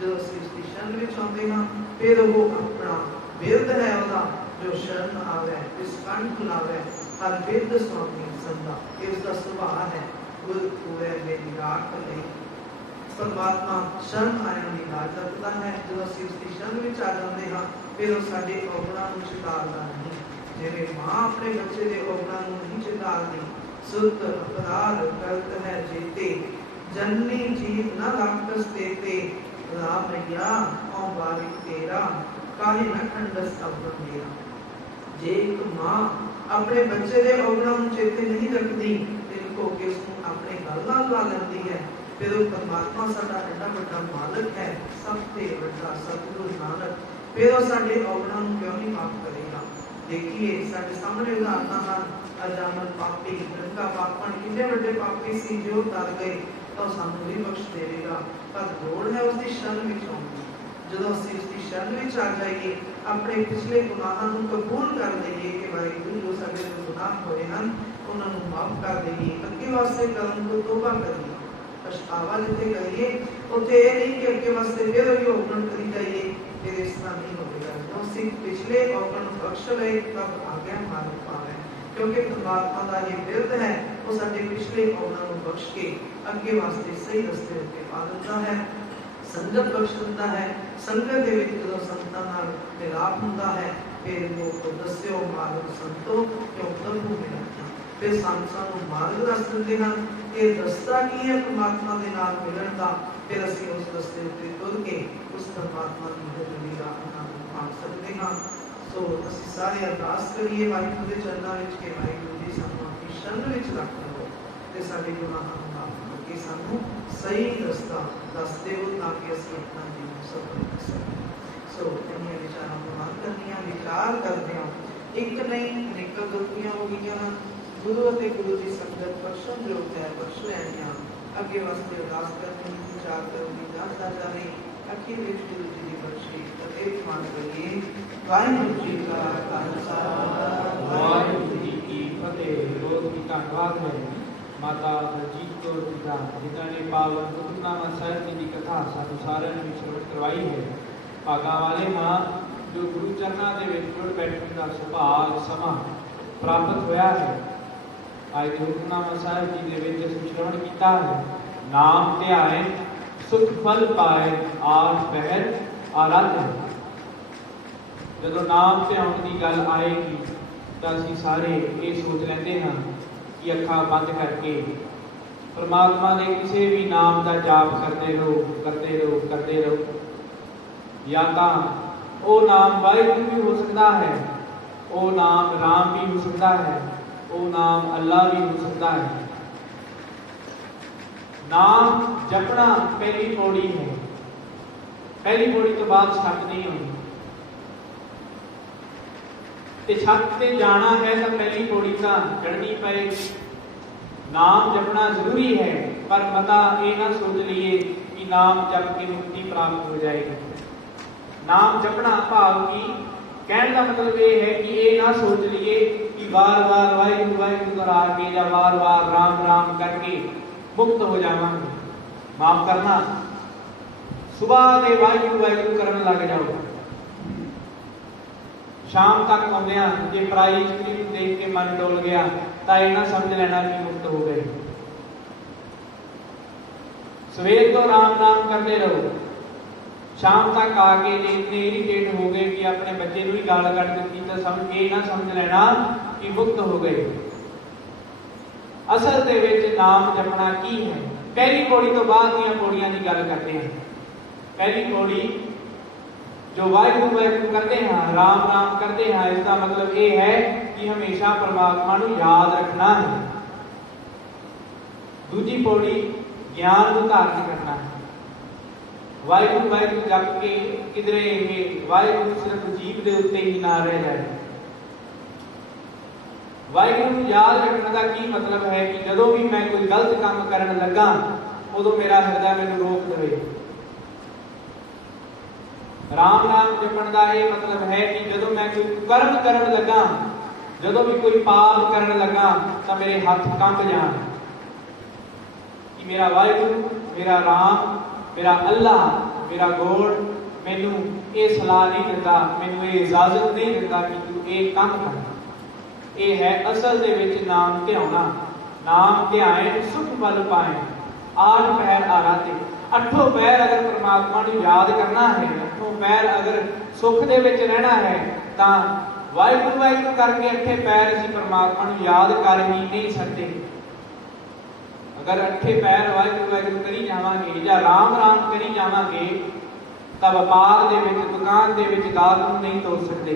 ਜਦੋਂ ਅਸੀਂ ਉਸ ਦੀ ਸ਼ਰਨ ਵਿੱਚ ਆਉਂਦੇ ਹਾਂ ਫਿਰ ਉਹ ਆਪਣਾ ਬਿਰਧ ਹੈ ਉਹਦਾ ਜੋ ਸ਼ਰਨ ਆਵੇ, ਇਸ ਕੰਠ ਲਾਵੇ, ਹਰ ਬਿਰਧ ਸੁਆਮੀ ਸੰਦਾ। ਇਹ ਉਸ ਦਾ ਸੁਭਾਅ ਹੈ। ਗੁਰ ਪੂਰੇ ਮੇਰੀ ਰਾਖ ਲਈ ਪਰਮਾਤਮਾ ਸ਼ਰਨ ਆਉਣ ਦੀ ਲਾਜ ਰੱਖਦਾ ਹੈ। ਜਦੋਂ ਅਸੀਂ ਉਸ ਦੀ ਸ਼ਰਨ ਵਿੱਚ ਆ ਜਾਂਦੇ ਹਾਂ ਫਿਰ ਉਹ ਸਾਡੇ ਔਗਣਾਂ ਨੂੰ ਚਿਤਾਰਦਾ ਨਹੀਂ। ਜਿਵੇਂ ਮਾਂ ਆਪਣੇ ਬੱਚੇ ਦੇ ਔਗਣਾਂ ਨੂੰ ਨਹੀਂ ਚਿਤਾਰਦੀ। सुत अपराध करत है जेते, जननी जीव न राक्षस देते। राम मैया औ बारिक तेरा, काहे न खंडस अवगुण मेरा। जे एक मां अपने बच्चे दे औगुणां ਨੂੰ ਚੇਤੇ ਨਹੀਂ ਰੱਖਦੀ ਤੇ ਕੋ ਕੇ ਉਸ ਨੂੰ ਆਪਣੇ ਗਲ ਨਾਲ ਲਾ ਲੈਂਦੀ ਹੈ, ਫਿਰ ਉਹ ਪਰਮਾਤਮਾ ਸਾਡਾ ਐਡਾ ਵੱਡਾ ਮਾਲਕ ਹੈ, ਸਭ ਤੋਂ ਵੱਡਾ ਸਤਿਗੁਰੂ ਨਾਨਕ, ਫਿਰ ਉਹ ਸਾਡੇ ਔਗੁਣਾਂ ਨੂੰ ਕਿਉਂ ਨਹੀਂ ਮਾਫ ਕਰੇਗਾ। देखिए साढ़े सामने उदाहरण ਹਨ। अजामल पापी गंगा पापण कितने बड़े पापी सी जो तर गए तो सानू भी बख्श देगा। पर लोड़ है उसकी शरण में आने की। ਜਦੋਂ ਅਸੀਂ ਉਸ ਦੀ ਸ਼ਰਨ ਵਿੱਚ ਆ ਜਾਈਏ, ਆਪਣੇ ਪਿਛਲੇ ਗੁਨਾਹਾਂ ਨੂੰ ਕਬੂਲ ਕਰ ਲਈਏ ਕਿ ਵਾਹਿਗੁਰੂ ਜੋ ਸਾਡੇ ਤੋਂ ਗੁਨਾਹ ਹੋਏ ਹਨ ਉਹਨਾਂ ਨੂੰ ਮਾਫ ਕਰ ਦਈਏ, ਅੱਗੇ ਵਾਸਤੇ ਕਰਨ ਤੋਂ ਤੋਬਾ ਕਰੀਏ, ਪਛਤਾਵਾ ਜਿੱਥੇ ਕਰੀਏ ਉੱਥੇ ਇਹ ਨਹੀਂ ਕਿ ਅੱਗੇ ਵਾਸਤੇ ਫਿਰ ਉਹੀ ਔਗਣ ਕਰੀ ਜਾਈਏ, ਫਿਰ ਇਸ ਤਰ੍ਹਾਂ ਨਹੀਂ ਹੋਵੇਗਾ। ਜਦੋਂ ਅਸੀਂ ਪਿਛਲੇ ਔਗਣ ਬਖਸ਼ ਲਏ ਤਬ ਆਗੇ ਮਾਰਗ ਪਾਵੇ, ਕਿਉਂਕਿ ਪਰਮਾਤਮਾ ਦਾ ਇਹ ਬਿਰਧ ਹੈ, ਉਹ ਸਾਡੇ ਪਿਛਲੇ ਔਗਣਾਂ ਨੂੰ ਬਖਸ਼ ਕੇ ਅੱਗੇ ਵਾਸਤੇ ਸਹੀ ਰਸਤੇ ਉੱਤੇ ਪਾ ਦਿੰਦਾ ਹੈ, ਸੰਗਤ ਬਖਸ਼ ਦਿੰਦਾ ਹੈ। ਸੰਗਤ ਦੇ ਵਿੱਚ ਜਦੋਂ ਸੰਤਾਂ ਨਾਲ ਮਿਲਾਪ ਹੁੰਦਾ ਹੈ ਫਿਰ ਉਹ ਦੱਸਿਓ ਮਾਰਗ ਸੰਤੋ ਕਿਉਂ ਪ੍ਰਭੂ ਮਿਲਣਾ, ਫਿਰ ਸਾਨੂੰ ਮਾਰਗ ਦੱਸ ਦਿੰਦੇ ਹਨ। ਇਹ ਰਸਤਾ ਕੀ ਹੈ ਪਰਮਾਤਮਾ ਦੇ ਨਾਲ ਮਿਲਣ ਦਾ, ਫਿਰ ਅਸੀਂ ਉਸ ਰਸਤੇ ਉੱਤੇ ਤੁਰ ਕੇ ਉਸ ਪਰਮਾਤਮਾ ਦੀ ਹਜ਼ੂਰੀ ਦਾ ਆਨੰਦ ਮਾਣ ਸਕਦੇ ਹਾਂ। ਸੋ ਅਸੀਂ ਸਾਰੇ ਅਰਦਾਸ ਕਰੀਏ ਵਾਹਿਗੁਰੂ ਦੇ ਚਰਨਾਂ ਵਿੱਚ ਕਿ ਵਾਹਿਗੁਰੂ ਜੀ ਸਾਨੂੰ ਆਪਣੀ ਸ਼ਰਨ ਵਿੱਚ ਰੱਖ ਲਓ ਤੇ ਸਾਡੇ ਗੁਨਾਹਾਂ ਨੂੰ ਮਾਫ ਕਰਕੇ ਸਾਨੂੰ ਸਹੀ ਰਸਤਾ ਦੱਸ ਦਿਓ ਤਾਂ ਕਿ ਅਸੀਂ ਆਪਣਾ ਜੀਵਨ ਸਫਲ ਕਰ ਸਕੀਏ। ਸੋ ਇਹਨਾਂ ਵਿਚਾਰਾਂ ਨੂੰ ਮਨ ਕਰਨੀਆਂ, ਵਿਚਾਰ ਕਰਦੇ ਹਾਂ। ਇੱਕ ਨਹੀਂ ਅਨੇਕਾਂ ਗਲਤੀਆਂ ਹੋ ਗਈਆਂ ਹਨ। ਗੁਰੂ ਅਤੇ ਗੁਰੂ ਦੀ ਸੰਗਤ ਬਖਸ਼ਣ ਯੋਗ ਹੈ, ਬਖਸ਼ ਲੈਣੀਆਂ। ਅੱਗੇ ਵਾਸਤੇ ਅਰਦਾਸ ਕਰਨੀ, ਵਿਚਾਰ ਕਰਨੀ, ਦੱਸਦਾ ਜਾਵੇ। ਅਖੀਰ ਵਿੱਚ ਗੁਰੂ ਜੀ ਦੀ ਬਖਸ਼ਿਸ਼ ਅਤੇ ਮਾਨ ਕਰੀਏ। ਵਾਹਿਗੁਰੂ ਜੀ ਕਾ ਖਾਲਸਾ, ਵਾਹਿਗੁਰੂ ਜੀ ਕੀ ਫਤਿਹ। ਬਹੁਤ ਹੀ ਧੰਨਵਾਦ ਹੈ ਮਾਤਾ ਬਲਜੀਤ ਕੌਰ ਜੀ ਦਾ, ਜਿਨ੍ਹਾਂ ਨੇ ਪਾਵਨ ਹੁਕਮਨਾਮਾ ਸਾਹਿਬ ਜੀ ਦੀ ਕਥਾ ਸਾਨੂੰ ਸਾਰਿਆਂ ਨੂੰ ਸ਼ੁਰੂ ਕਰਵਾਈ ਹੈ। ਭਾਗਾਂ ਵਾਲੇ ਮਾਂ ਜੋ ਗੁਰੂ ਚਰਨਾਂ ਦੇ ਵਿੱਚ ਜੁੜ ਬੈਠਣ ਦਾ ਸੁਭਾਗ ਸਮਾਂ ਪ੍ਰਾਪਤ ਹੋਇਆ ਹੈ। ਅੱਜ ਦੇ ਹੁਕਮਨਾਮਾ ਸਾਹਿਬ ਜੀ ਦੇ ਵਿੱਚ ਅਸੀਂ ਸ਼ਰਵਣ ਕੀਤਾ ਹੈ, ਨਾਮ ਧਿਆਏ ਸੁਖ ਫਲ ਪਾਏ ਆਠ ਪਹਿਰ ਆਰਾਧਨ। ਜਦੋਂ ਨਾਮ ਧਿਆਉਣ ਦੀ ਗੱਲ ਆਏਗੀ ਤਾਂ ਅਸੀਂ ਸਾਰੇ ਇਹ ਸੋਚ ਲੈਂਦੇ ਹਾਂ ਕਿ ਅੱਖਾਂ ਬੰਦ ਕਰਕੇ ਪਰਮਾਤਮਾ ਦੇ ਕਿਸੇ ਵੀ ਨਾਮ ਦਾ ਜਾਪ ਕਰਦੇ ਰਹੋ, ਕਰਦੇ ਰਹੋ, ਕਰਦੇ ਰਹੋ। ਜਾਂ ਤਾਂ ਉਹ ਨਾਮ ਵਾਹਿਗੁਰੂ ਵੀ ਹੋ ਸਕਦਾ ਹੈ, ਉਹ ਨਾਮ ਰਾਮ ਵੀ ਹੋ ਸਕਦਾ ਹੈ, ਉਹ ਨਾਮ ਅੱਲਾ ਵੀ ਹੋ ਸਕਦਾ ਹੈ। ਨਾਮ ਜਪਣਾ ਪਹਿਲੀ ਪੌੜੀ ਹੈ। ਪਹਿਲੀ ਪੌੜੀ ਤੋਂ ਬਾਅਦ ਛੱਤ ਨਹੀਂ ਹੋਣੀ ਤੇ ਛੱਤ ਤੇ ਜਾਣਾ ਹੈ ਤਾਂ ਪਹਿਲੀ ਪੌੜੀ ਤਾਂ ਚੜ੍ਹਨੀ ਪਏਗੀ। ਨਾਮ ਜਪਣਾ ਜ਼ਰੂਰੀ ਹੈ, ਪਰ ਮਤਾ ਇਹ ਨਾ ਸੋਚ ਲਈਏ ਕਿ ਨਾਮ ਜਪ ਕੇ ਮੁਕਤੀ ਪ੍ਰਾਪਤ ਹੋ ਜਾਏਗੀ। ਨਾਮ ਜਪਣਾ ਭਾਵ ਕੀ ਕਹਿਣ ਦਾ ਮਤਲਬ ਇਹ ਹੈ ਕਿ ਇਹ ਨਾ ਸੋਚ ਲਈਏ ਕਿ ਵਾਰ-ਵਾਰ ਵਾਹਿਗੁਰੂ ਵਾਹਿਗੁਰੂ ਦੁਹਰਾ ਕੇ ਜਾਂ ਵਾਰ-ਵਾਰ ਰਾਮ ਰਾਮ ਕਰਕੇ मुक्त हो जावांगे। माफ करना, सुबह के वाहिगुरू वाहिगुरू करन लग जाओ, शाम तक आउंदियां जे पराई स्त्री नूं देख के मन डोल गया तो यह ना समझ लेना कि मुक्त हो गए। सवेर तो राम राम करते रहो, शाम तक आके जे इतने इरिटेट हो गए कि अपने बच्चे नूं ही गाल कट दी तो समझ ये ना समझ लेना कि मुक्त हो गए। असल दे विच नाम जपना की है। पहली पौड़ी तो बाद दी पौड़ियां की गल करते हैं। पहली पौड़ी जो वाहिगुरू वाहिगुरू करते हैं, राम राम करते हैं, इसका मतलब ये है कि हमेशा परमात्मा नूं याद रखना है। दूजी पौड़ी ज्ञान को धारण करना है। वाहिगुरू वाहिगुरू जप के किधरे वाहिगुरू सिर्फ जीव के उत्ते ही ना रह जाए। वाहिगुरू याद रखने का की मतलब है कि जदों भी मैं कोई गलत काम करन लगा उदों मेरा हृदय मैनूं रोक दे। राम नाम जपण का यह मतलब है कि जदों मैं कोई कर्म करन लगा, जदों भी कोई पाप करन लगा तो मेरे हाथ कंब जाण कि मेरा वाहिगुरू, मेरा राम, मेरा अल्लाह, मेरा गॉड मैनू ये सलाह नहीं दिता, मैनू ये इजाजत नहीं दिता कि तू ये काम कर। ये है असल दे विच नाम ध्याना। नाम ध्याए सुख फल पाए, आठ पहर आराधे। अठों पैर अगर परमात्मा को याद करना है, अठों पैर अगर सुख दे विच रहना है तो वाहिगुरू वाहिगुरू करके अठे पैर असीं परमात्मा को याद कर ही नहीं सकते। अगर अठे पैर वाहिगुरू वाहिगुरू करी जावांगे या राम राम करी जावांगे तो व्यापार दे विच, दुकान दे विच गाहक नूं नहीं तोड़ सकते,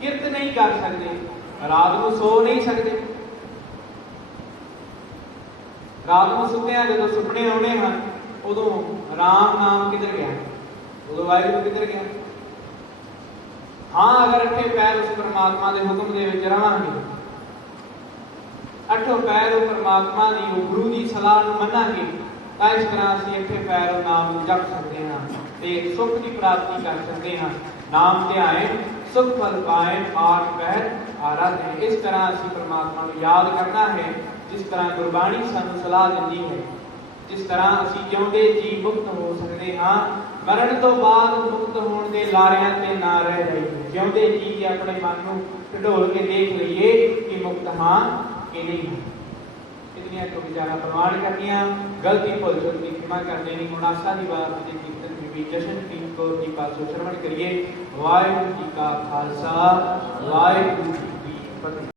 किरत नहीं कर सकते, रात को सो नहीं सकते। रात को सुत्या जो सुपने आने हैं उदों राम नाम किधर गया, उदों वाहिगुरू किधर गया। हाँ, अगर अठे पैर उस परमात्मा के हुक्म दे विच रहांगे, अठों पैर परमात्मा की गुरु की सलाह मनांगे तो इस तरह असीं अठे पैर नाम जप सकते हैं ते सुख की प्राप्ति कर सकते हैं। नाम ध्याए सुख फल पाए, आठ पहर आराधे। इस तरह असीं परमात्मा को याद करना है जिस तरह गुरबाणी सानूं सलाह दिंदी है। जिस तरह असीं जिउंदे जी मुक्त हो सकते हाँ, मरण तो बाद मुक्त होने के लारियां ते ना रह जाइए। जिउंदे जी अपने मन नूं ढोल के देख लईए कि मुक्त हाँ कि नहीं है। इतनियां तो विचारा प्रमाण करनियां, गलती भुल चुक की क्षमा कर देनी। हुण आसा दी बात दे कीर्तन बीबी जशनप्रीत कौर जी पासों श्रवण करिए। वाहिगुरू जी का खालसा, वाहिगुरू जी की फतेह।